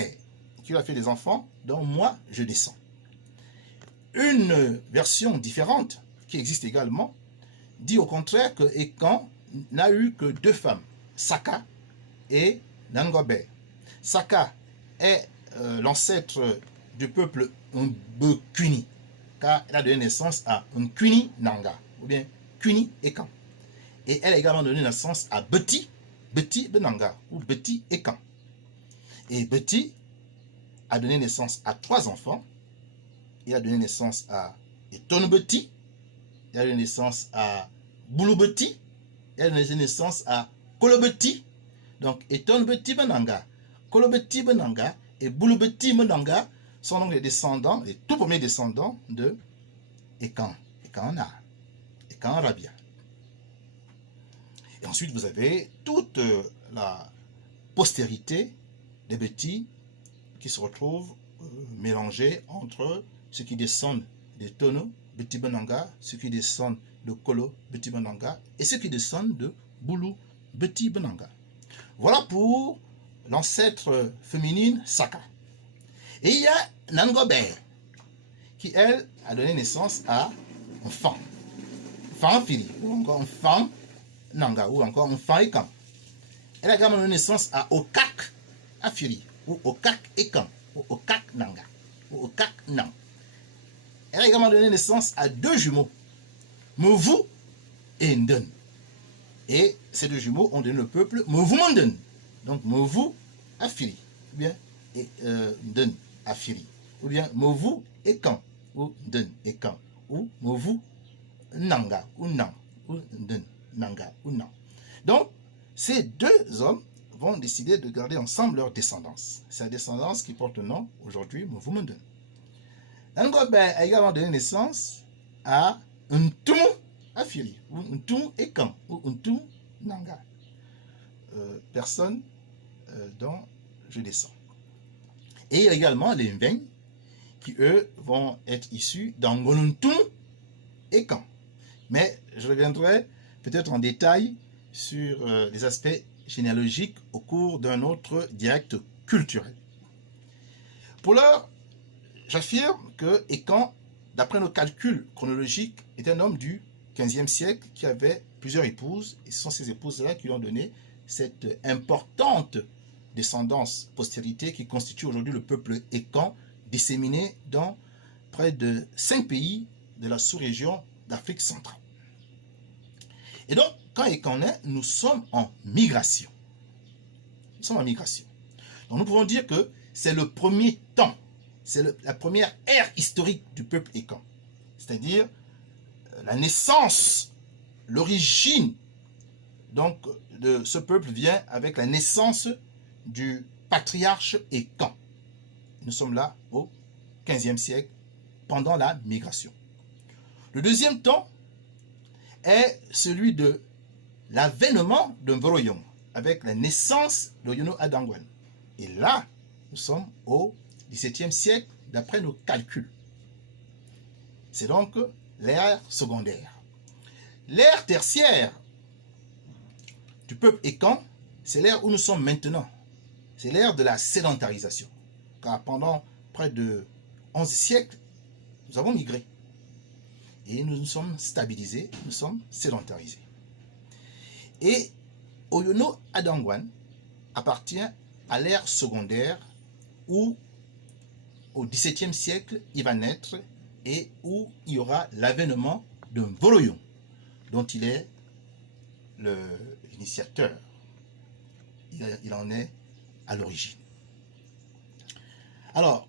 qui a fait des enfants, dont moi, je descends. Une version différente, qui existe également, dit au contraire que Ekan n'a eu que 2 femmes, Saka et Nangobe. Saka est l'ancêtre du peuple Mbekuni, car elle a donné naissance à Nkuni Nanga, ou bien Kuni Ekan. Et elle a également donné naissance à Beti Benanga, ou Beti Ekan. Et Beti a donné naissance à 3 enfants. Il a donné naissance à Etonbeti, il a donné naissance à Boulubeti, il a donné naissance à Kolobeti. Donc Etonbeti Benanga, Kolobeti Benanga et Boulubeti Benanga sont donc les descendants, les tout premiers descendants de Ekan, Ekanna, Ekan Rabia. Et ensuite vous avez toute la postérité des Beti qui se retrouvent mélangés entre ceux qui descendent de Tono, Beti Benanga, ceux qui descendent de Kolo, Beti Benanga, et ceux qui descendent de Boulou, Beti Benanga. Voilà pour l'ancêtre féminine Saka. Et il y a Nangobe, qui elle a donné naissance à un fan Fili, ou encore un fan Nanga, ou encore un fan Ekan. Elle a également donné naissance à Okak Afiri, ou Okak Ekan, ou Okak Nanga, ou Okak Nang. Elle a également donné naissance à 2 jumeaux, Movu et Nden. Et ces 2 jumeaux ont donné le peuple Movu Manden. Donc Movu Afiri, ou bien Nden Afiri, ou bien Movu Ekan, ou Nden Ekan, ou Movu Nanga, ou Nang, ou Nden Nanga, ou Nang. Donc, ces 2 hommes vont décider de garder ensemble leur descendance. C'est la descendance qui porte le nom aujourd'hui Movu Manden. Nangobe a également donné naissance à Ntumu Afiri, ou Ntumu Ekan, ou Ntumu Nanga. Personne dont je descends. Et il y a également les Mveng qui, eux, vont être issus d'Angonuntumu Ekan. Mais je reviendrai peut-être en détail sur les aspects généalogiques au cours d'un autre direct culturel. Pour l'heure, j'affirme que Ekan, d'après nos calculs chronologiques, est un homme du 15e siècle qui avait plusieurs épouses, et ce sont ces épouses-là qui lui ont donné cette importante descendance, postérité, qui constitue aujourd'hui le peuple Ekan, disséminé dans près de 5 pays de la sous-région d'Afrique centrale. Et donc, quand Ekan naît, nous sommes en migration. Nous sommes en migration. Donc nous pouvons dire que c'est le premier temps, c'est la première ère historique du peuple Ekan. C'est-à-dire la naissance, l'origine donc de ce peuple vient avec la naissance du patriarche Ekan. Nous sommes là au 15e siècle, pendant la migration. Le deuxième temps est celui de l'avènement de Mvoroyong, avec la naissance de Yono Adangwan. Et là, nous sommes au XVIIe siècle, d'après nos calculs. C'est donc l'ère secondaire. L'ère tertiaire du peuple Ekan, c'est l'ère où nous sommes maintenant. C'est l'ère de la sédentarisation. Car pendant près de 11 siècles, nous avons migré. Et nous nous sommes stabilisés, nous sommes sédentarisés. Et Oyono Adangwan appartient à l'ère secondaire où, au XVIIe siècle, il va naître et où il y aura l'avènement d'un Mvoroyong, dont il est l'initiateur. Il en est à l'origine. Alors,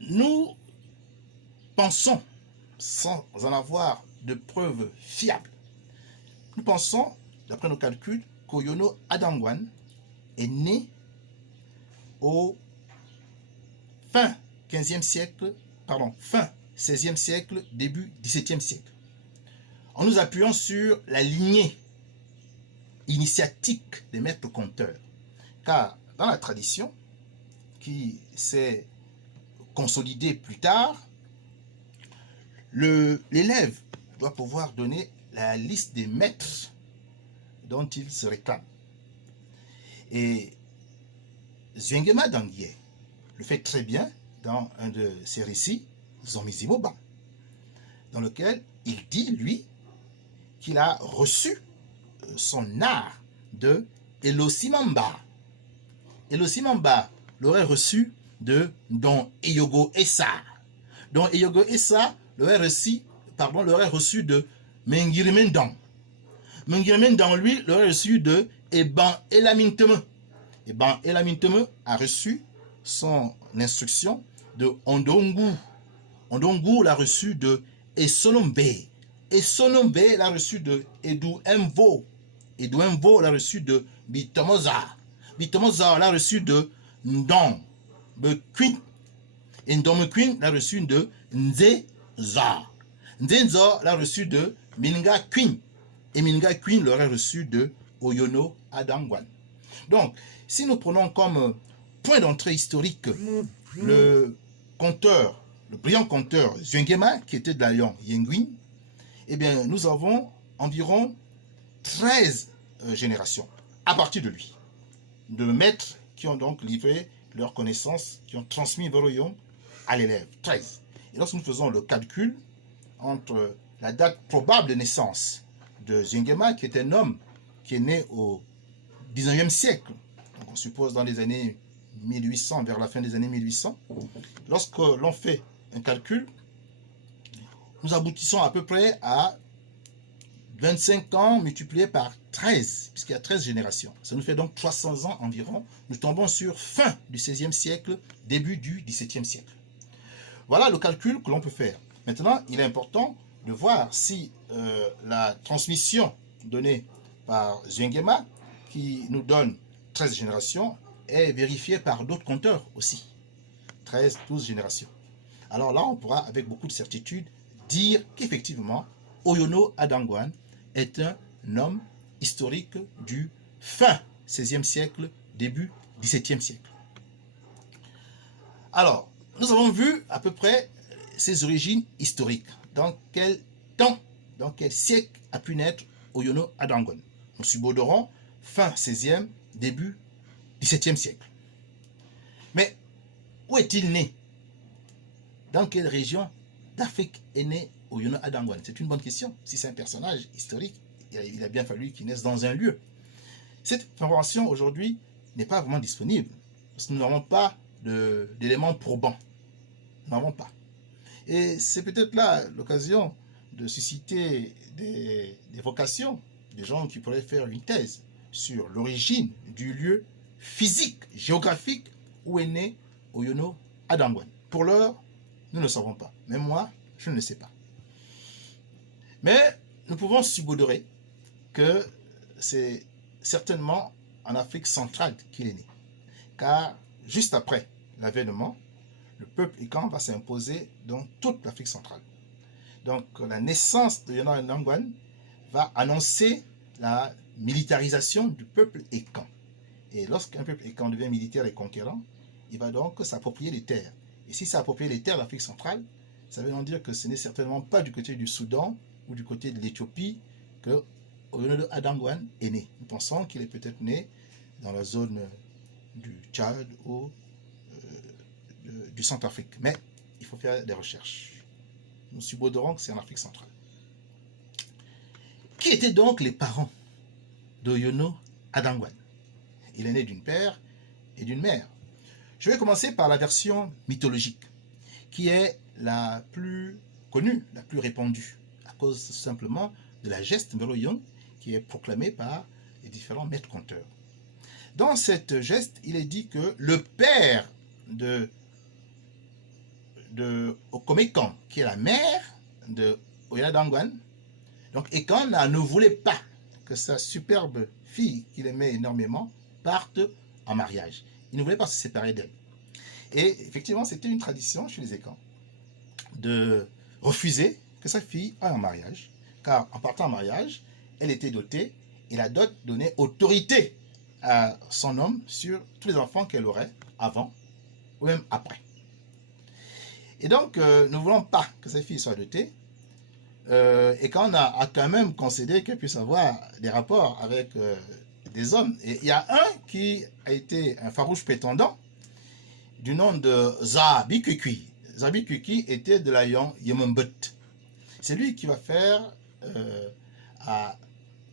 nous pensons, sans en avoir de preuves fiables, nous pensons, d'après nos calculs, qu'Oyono Adangwan est né au fin 15e siècle, fin 16e siècle, début 17e siècle. En nous appuyant sur la lignée initiatique des maîtres conteurs. Car dans la tradition, qui s'est consolidée plus tard, l'élève doit pouvoir donner la liste des maîtres dont il se réclame. Et Zhuangema Dangyé le fait très bien dans un de ses récits, Zomizimoban, dans lequel il dit, lui, qu'il a reçu son art de Elosimamba. Elosimamba l'aurait reçu de Don Eyogo Essa. Don Eyogo Essa l'aurait reçu de Mengirimendang. Mengirimendang, lui, l'aurait reçu de Eban Elaminteme. Eban Elaminteme a reçu son instruction de Ondongu. Ondongu l'a reçu de Esonombe. Esonombe l'a reçu de Edu Mvo. Edu Mvo l'a reçu de Bitomoza. Bitomoza l'a reçu de Ndong Bequin. Et Ndong Bequin l'a reçu de Nzeza. Nzeza l'a reçu de Minga Queen. Et Minga Queen l'aurait reçu de Oyono Adangwan. Donc, si nous prenons comme point d'entrée historique le conteur, le brillant conteur Zhuangema, qui était de la Lion Yenguin, eh bien, nous avons environ 13 générations à partir de lui, de maîtres qui ont donc livré leurs connaissances, qui ont transmis Voroyon à l'élève. 13. Et lorsque nous faisons le calcul entre la date probable de naissance de Zhuangema, qui est un homme qui est né au 19e siècle, donc on suppose dans les années 1800, vers la fin des années 1800, lorsque l'on fait un calcul, nous aboutissons à peu près à 25 ans multiplié par 13, puisqu'il y a 13 générations. Ça nous fait donc 300 ans environ. Nous tombons sur fin du 16e siècle, début du 17e siècle. Voilà le calcul que l'on peut faire. Maintenant, il est important de voir si la transmission donnée par Zhuangema, qui nous donne 13 générations, est vérifiée par d'autres compteurs aussi. 13, 12 générations. Alors là, on pourra avec beaucoup de certitude dire qu'effectivement, Oyono Adangwan est un homme historique du fin 16e siècle, début 17e siècle. Alors, nous avons vu à peu près ses origines historiques. Dans quel temps, dans quel siècle a pu naître Oyono Adangwan? Nous subodorons fin 16e, début 17e siècle. Mais où est-il né? Dans quelle région d'Afrique est né Oyono Adangwan? C'est une bonne question. Si c'est un personnage historique, il a bien fallu qu'il naisse dans un lieu. Cette information aujourd'hui n'est pas vraiment disponible parce que nous n'avons pas d'éléments probants. Nous n'avons pas. Et c'est peut-être là l'occasion de susciter des vocations, des gens qui pourraient faire une thèse sur l'origine du lieu physique, géographique où est né Oyono Adangwan. Pour l'heure, nous ne savons pas. Même moi, je ne le sais pas. Mais nous pouvons subodorer que c'est certainement en Afrique centrale qu'il est né. Car juste après l'avènement, le peuple Ikan va s'imposer dans toute l'Afrique centrale. Donc la naissance de Oyono Adangwan va annoncer la militarisation du peuple Ikan. Et lorsqu'un peuple Ikan devient militaire et conquérant, il va donc s'approprier les terres. Et si s'approprier les terres de l'Afrique centrale, ça veut donc dire que ce n'est certainement pas du côté du Soudan ou du côté de l'Éthiopie que Oyono Adangwan est né. Nous pensons qu'il est peut-être né dans la zone du Tchad ou du Centrafrique. Mais il faut faire des recherches. Nous subodorons que c'est en Afrique centrale. Qui étaient donc les parents d'Oyono Adangwan? Il est né d'une père et d'une mère. Je vais commencer par la version mythologique, qui est la plus connue, la plus répandue, à cause simplement de la geste Meroyon qui est proclamée par les différents maîtres conteurs. Dans cette geste, il est dit que le père de Okomekan, qui est la mère de Oyono Adangwan, donc Ekan ne voulait pas que sa superbe fille, qu'il aimait énormément, parte en mariage. Il ne voulait pas se séparer d'elle. Et effectivement, c'était une tradition chez les Ekans de refuser que sa fille aille en mariage, car en partant en mariage, elle était dotée, et la dot donnait autorité à son homme sur tous les enfants qu'elle aurait avant ou même après. Et donc, nous ne voulons pas que sa fille soit dotée, et quand on a quand même concédé qu'elle puisse avoir des rapports avec des hommes. Et il y a un qui a été un farouche prétendant du nom de Zabi Kukui. Zabi Kukui était de la Yemumbut. C'est lui qui va faire à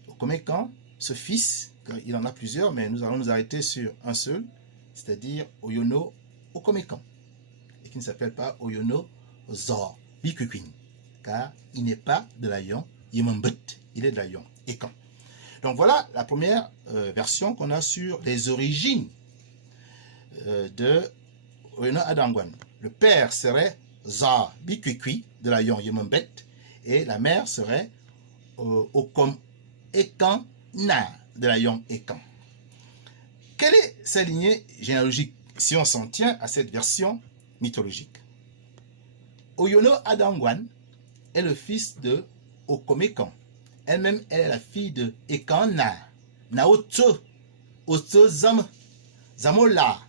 Okomekan ce fils il en a plusieurs, mais nous allons nous arrêter sur un seul, c'est-à-dire Oyono Okomekan, et qui ne s'appelle pas Oyono Zor Bikukwin, car il n'est pas de la Yon Yemambet, il est de la Yon Ekan. Donc voilà la première version qu'on a sur les origines de Oyono Adangwan. Le père serait Zor Bikukwin de la Yon Yemambet, et la mère serait Okom Ekan Na de la Yon Ekan. Quelle est sa lignée généalogique si on s'en tient à cette version mythologique? Oyono Adangwan est le fils de Okomekan. Elle-même, elle est la fille de Ekan Na. Naotso, Otso Zam, Zamola,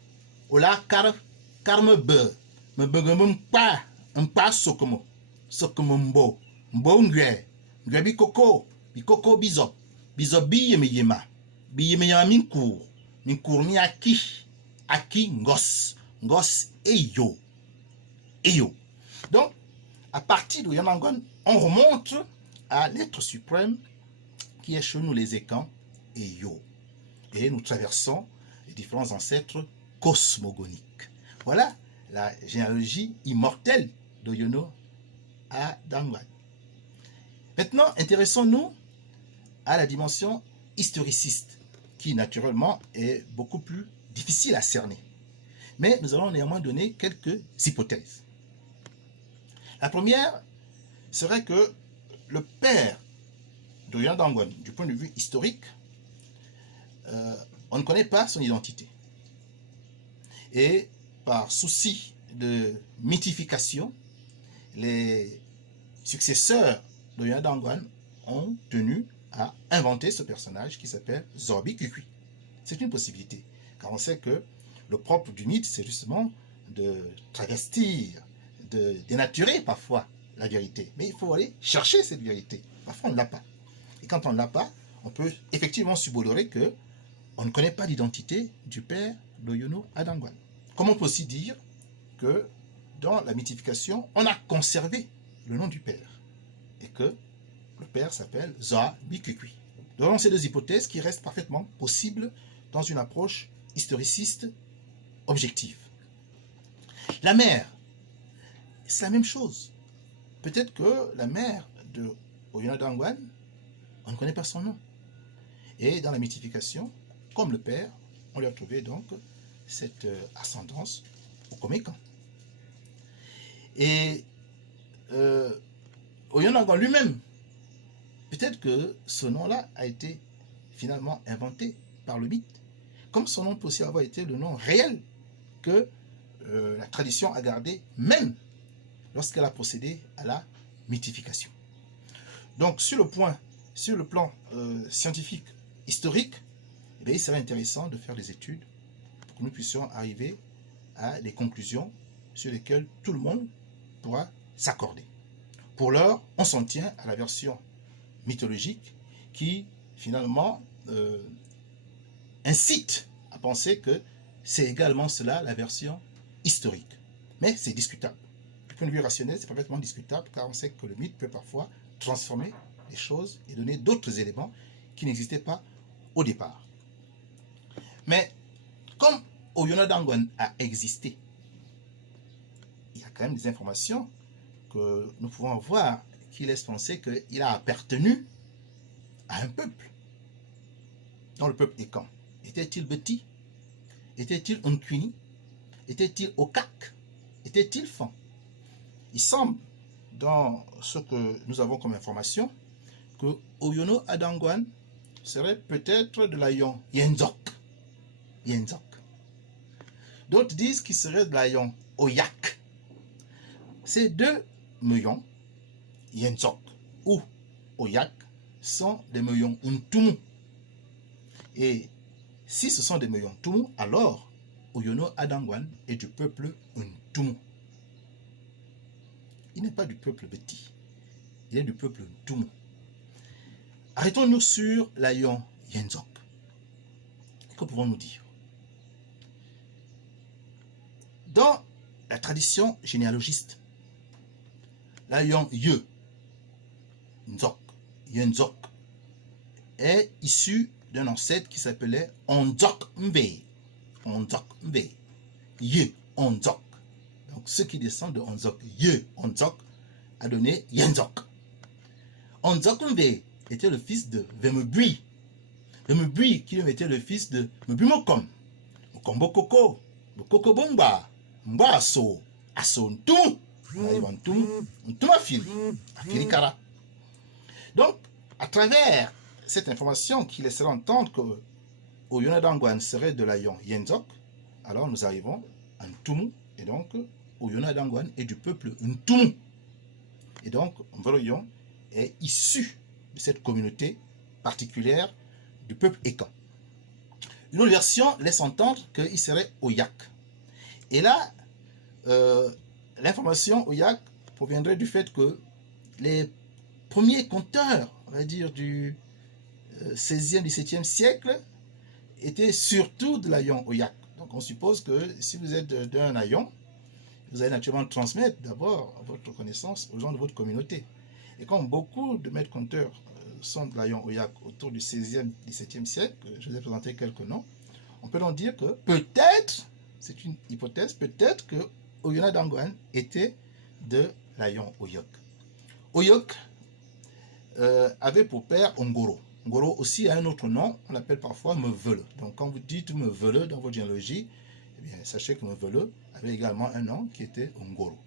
Ola Karme Be, Mpa Sokomo, Sokomo Mbo, Mbo Ngwe, Ngwe Bikoko Bizop, Bizop Biyemeyema, Biyemeyema Minkour mi Aki Ngos Eyo. Donc, à partir de Yanangon, on remonte à l'être suprême qui est chez nous les Ekans Eyo. Et nous traversons les différents ancêtres cosmogoniques. Voilà la généalogie immortelle d'Oyono Adangwan. Maintenant, intéressons-nous à la dimension historiciste, qui naturellement est beaucoup plus difficile à cerner. Mais nous allons néanmoins donner quelques hypothèses. La première serait que le père d'Oyono Adangwan, du point de vue historique, on ne connaît pas son identité. Et par souci de mythification, les successeurs d'Oyono Adangwan ont tenu à inventer ce personnage qui s'appelle Zor Bikukwin. C'est une possibilité, car on sait que le propre du mythe, c'est justement de travestir, de dénaturer parfois la vérité. Mais il faut aller chercher cette vérité. Parfois, on ne l'a pas. Et quand on ne l'a pas, on peut effectivement subodorer que on ne connaît pas l'identité du père d'Oyono Adangwan. Comme on peut aussi dire que dans la mythification, on a conservé le nom du père et que le père s'appelle Zor Bikukwin. Donc, ces deux hypothèses qui restent parfaitement possibles dans une approche historiciste objective. La mère, c'est la même chose. Peut-être que la mère de Oyono Adangwan, on ne connaît pas son nom. Et dans la mythification, comme le père, on lui a trouvé donc cette ascendance Okomekan. Et Oyono Adangwan lui-même, peut-être que ce nom-là a été finalement inventé par le mythe, comme son nom peut aussi avoir été le nom réel que la tradition a gardé, même lorsqu'elle a procédé à la mythification. Donc, sur le plan scientifique, historique, eh bien, il serait intéressant de faire des études pour que nous puissions arriver à des conclusions sur lesquelles tout le monde pourra s'accorder. Pour l'heure, on s'en tient à la version mythologique qui, finalement, incite à penser que c'est également cela la version historique. Mais c'est discutable. Du point de vue rationnel, c'est parfaitement discutable car on sait que le mythe peut parfois transformer les choses et donner d'autres éléments qui n'existaient pas au départ. Mais comme Oyono Adangwan a existé, il y a quand même des informations que nous pouvons avoir qui laissent penser qu'il a appartenu à un peuple. Dans le peuple Ekan, était-il Beti? Était-il Nkwini? Était-il Okak? Était-il Fan? Il semble, dans ce que nous avons comme information, que Oyono Adangwan serait peut-être de la Yon Yenzok. D'autres disent qu'il serait de la Yon Oyak. Ces deux Meyon, Yenzok ou Oyak, sont des Meyon Ntumu. Et si ce sont des Meyon Ntumu, alors Oyono Adangwan est du peuple Ntumu. Il n'est pas du peuple Beti, il est du peuple Ntumu. Arrêtons-nous sur la Yon Yenzok. Que pouvons-nous dire? Dans la tradition généalogiste, la Yon Yenzok est issue d'un ancêtre qui s'appelait Ondzok Mbe. Ondzok Mbe. Ye Ondzok. Donc ceux qui descendent de Ondzok, Ye Ondzok, a donné Yenzok. Ondzok Mbe était le fils de Vemebui. Vemebui qui était le fils de Mebumokom. Mokombo Koko, Mokoko Bomba, Mba Aso, Aso Ntum, Ntum Afili, Donc, à travers cette information qui laissera entendre que Oyona Dangwan serait de l'Ayon Yenzok, alors nous arrivons à Ntumu, et donc Oyona Dangwan est du peuple Ntumu. Et donc, Mvoroyon est issu de cette communauté particulière du peuple Ekan. Une autre version laisse entendre qu'il serait Oyak. Et là, l'information Oyak proviendrait du fait que les premiers conteurs, on va dire du 16e, 17e siècle, étaient surtout de l'Ayon Oyak. Donc on suppose que si vous êtes d'un Ayon, vous allez naturellement transmettre d'abord votre connaissance aux gens de votre communauté. Et comme beaucoup de maîtres conteurs sont de l'Ayon Oyak autour du 16e, 17e siècle, je vous ai présenté quelques noms, on peut donc dire que peut-être, c'est une hypothèse, peut-être que Oyona Dangwan était de l'Ayon Oyok. Oyok avait pour père Ongoro. Ongoro aussi a un autre nom, on l'appelle parfois Mevele. Donc quand vous dites Mevele dans votre généalogie, eh bien, sachez que Mevele avait également un nom qui était Ongoro.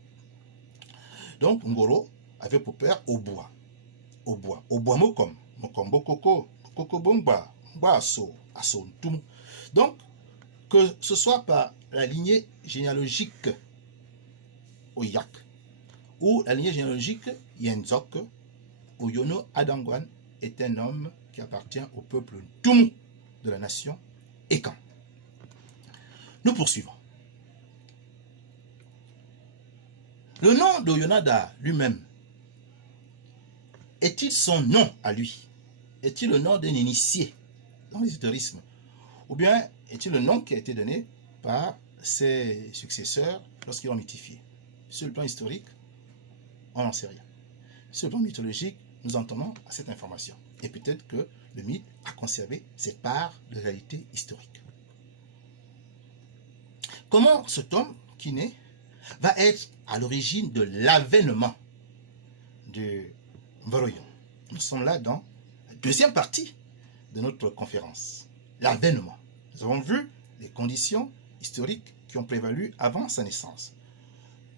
Donc Ongoro avait pour père Obwa. Obwa Mokom, Mokombo Koko, Koko Bomba, Mba Aso, Aso Ntum. Donc, que ce soit par la lignée généalogique Oyak ou la lignée généalogique Yenzok, Oyono Adangwan est un homme qui appartient au peuple Ntum de la nation Ekan. Nous poursuivons. Le nom d'Oyonada lui-même, est-il son nom à lui? Est-il le nom d'un initié dans l'ésotérisme? Ou bien est-il le nom qui a été donné par ses successeurs lorsqu'ils l'ont mythifié? Sur le plan historique, on n'en sait rien. Sur le plan mythologique, nous entendons à cette information. Et peut-être que le mythe a conservé cette part de réalité historique. Comment cet homme qui naît va être à l'origine de l'avènement de Mvoroyon? Nous sommes là dans la deuxième partie de notre conférence. L'avènement. Nous avons vu les conditions historiques qui ont prévalu avant sa naissance.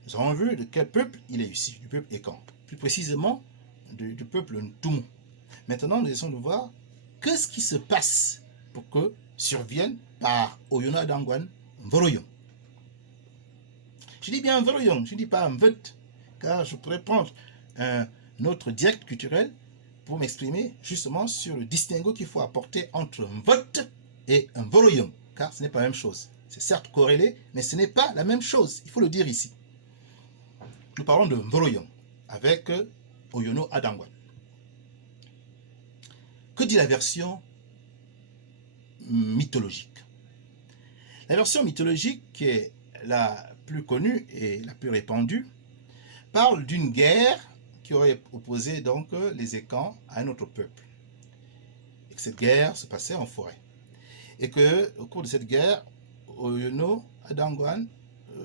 Nous avons vu de quel peuple il est issu, du peuple Ekan. Plus précisément, du peuple Ntumu. Maintenant, nous essayons de voir qu'est-ce qui se passe pour que survienne par Oyona Dangwan Mvoroyon. Je dis bien Mvoroyon, je ne dis pas Mvet, car je pourrais prendre un autre direct culturel pour m'exprimer justement sur le distinguo qu'il faut apporter entre Mvet et Mvoroyon, car ce n'est pas la même chose. C'est certes corrélé, mais ce n'est pas la même chose, il faut le dire ici. Nous parlons de Mvoroyon avec Oyono Adangwan. Que dit la version mythologique? La version mythologique, qui est la plus connue et la plus répandue, parle d'une guerre qui aurait opposé donc les Ekans à un autre peuple. Et que cette guerre se passait en forêt. Et que au cours de cette guerre, Oyono Adangwan,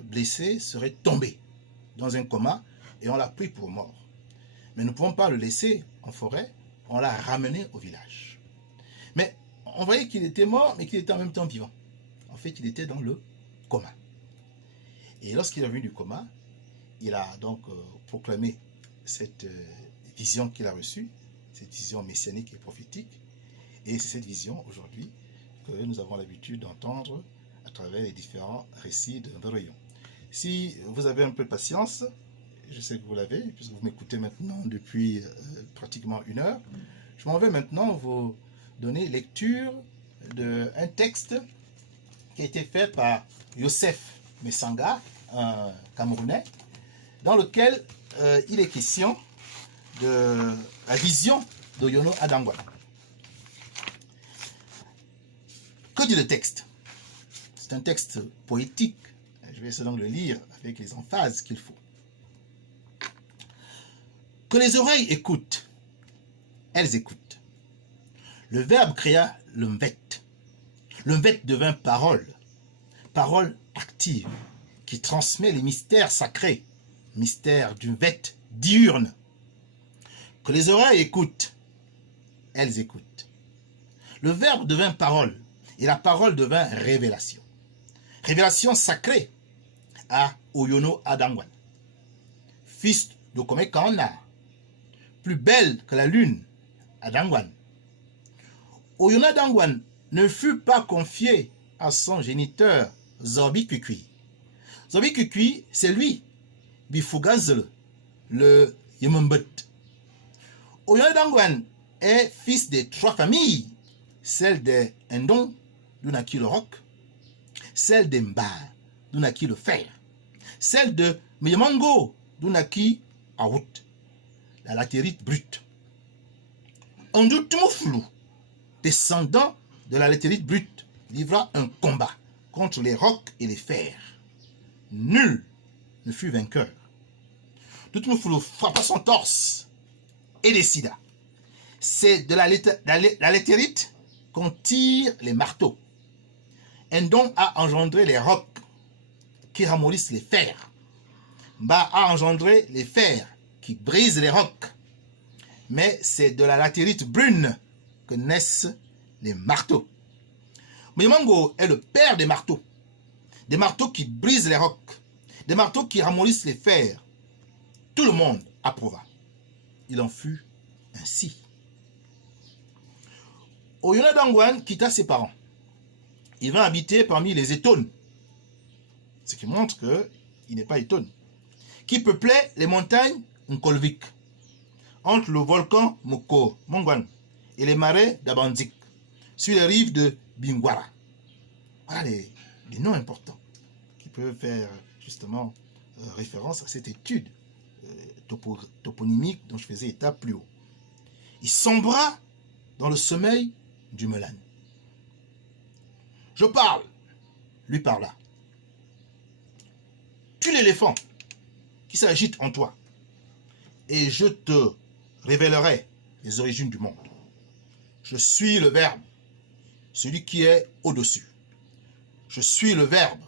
blessé, serait tombé dans un coma et on l'a pris pour mort. Mais nous ne pouvons pas le laisser en forêt, on l'a ramené au village. Mais on voyait qu'il était mort, mais qu'il était en même temps vivant. En fait, il était dans le coma. Et lorsqu'il est revenu du coma, il a donc proclamé cette vision qu'il a reçue, cette vision messianique et prophétique. Et c'est cette vision aujourd'hui que nous avons l'habitude d'entendre à travers les différents récits de Mvoroyon. Si vous avez un peu de patience, je sais que vous l'avez, puisque vous m'écoutez maintenant depuis pratiquement 1 heure, je m'en vais maintenant vous donner lecture d'un texte qui a été fait par Youssef Messanga, un Camerounais, dans lequel il est question de la vision d'Oyono Adangwan. Que dit le texte? C'est un texte poétique. Je vais essayer donc de le lire avec les emphases qu'il faut. Que les oreilles écoutent, elles écoutent. Le Verbe créa le Mvet. Le Mvet devint parole, parole active, qui transmet les mystères sacrés, mystères du Mvet diurne. Que les oreilles écoutent, elles écoutent. Le Verbe devint parole, et la parole devint révélation. Révélation sacrée à Oyono Adangwan, fils de Komekana, plus belle que la lune, Adangwan. Oyono Adangwan ne fut pas confié à son géniteur Zobi Kukui. Zobi Kukui, c'est lui, Bifugazle, le Yemumbet. Oyono Adangwan est fils de 3 familles, celle de Ndon, d'où naquit le roc, celle de Mba, d'où naquit le fer, celle de Miyamango, d'où naquit Aout, la latérite brute. Ondu Tumuflu, descendant de la latérite brute, livra un combat contre les rocs et les fers. Nul ne fut vainqueur. Tumuflu frappa son torse et décida. C'est de la latérite qu'on tire les marteaux. Ndon a engendré les rocs qui ramollissent les fers. Mba a engendré les fers qui brisent les rocs. Mais c'est de la latérite brune que naissent les marteaux. Miyamango est le père des marteaux qui brisent les rocs, des marteaux qui ramollissent les fers. Tout le monde approuva. Il en fut ainsi. Oyono Adangwan quitta ses parents. Il vint habiter parmi les Étones, ce qui montre qu'il n'est pas Étone, qui peuplait les montagnes Nkolvik, entre le volcan Moko Mongwan et les marais d'Abandik, sur les rives de Bingwara. Voilà les noms importants qui peuvent faire justement référence à cette étude toponymique dont je faisais état plus haut. Il sombra dans le sommeil du Melan. Je parle, lui parla. Tue l'éléphant qui s'agite en toi, et je te révélerai les origines du monde. Je suis le Verbe, celui qui est au-dessus. Je suis le Verbe,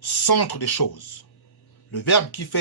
centre des choses, le Verbe qui fait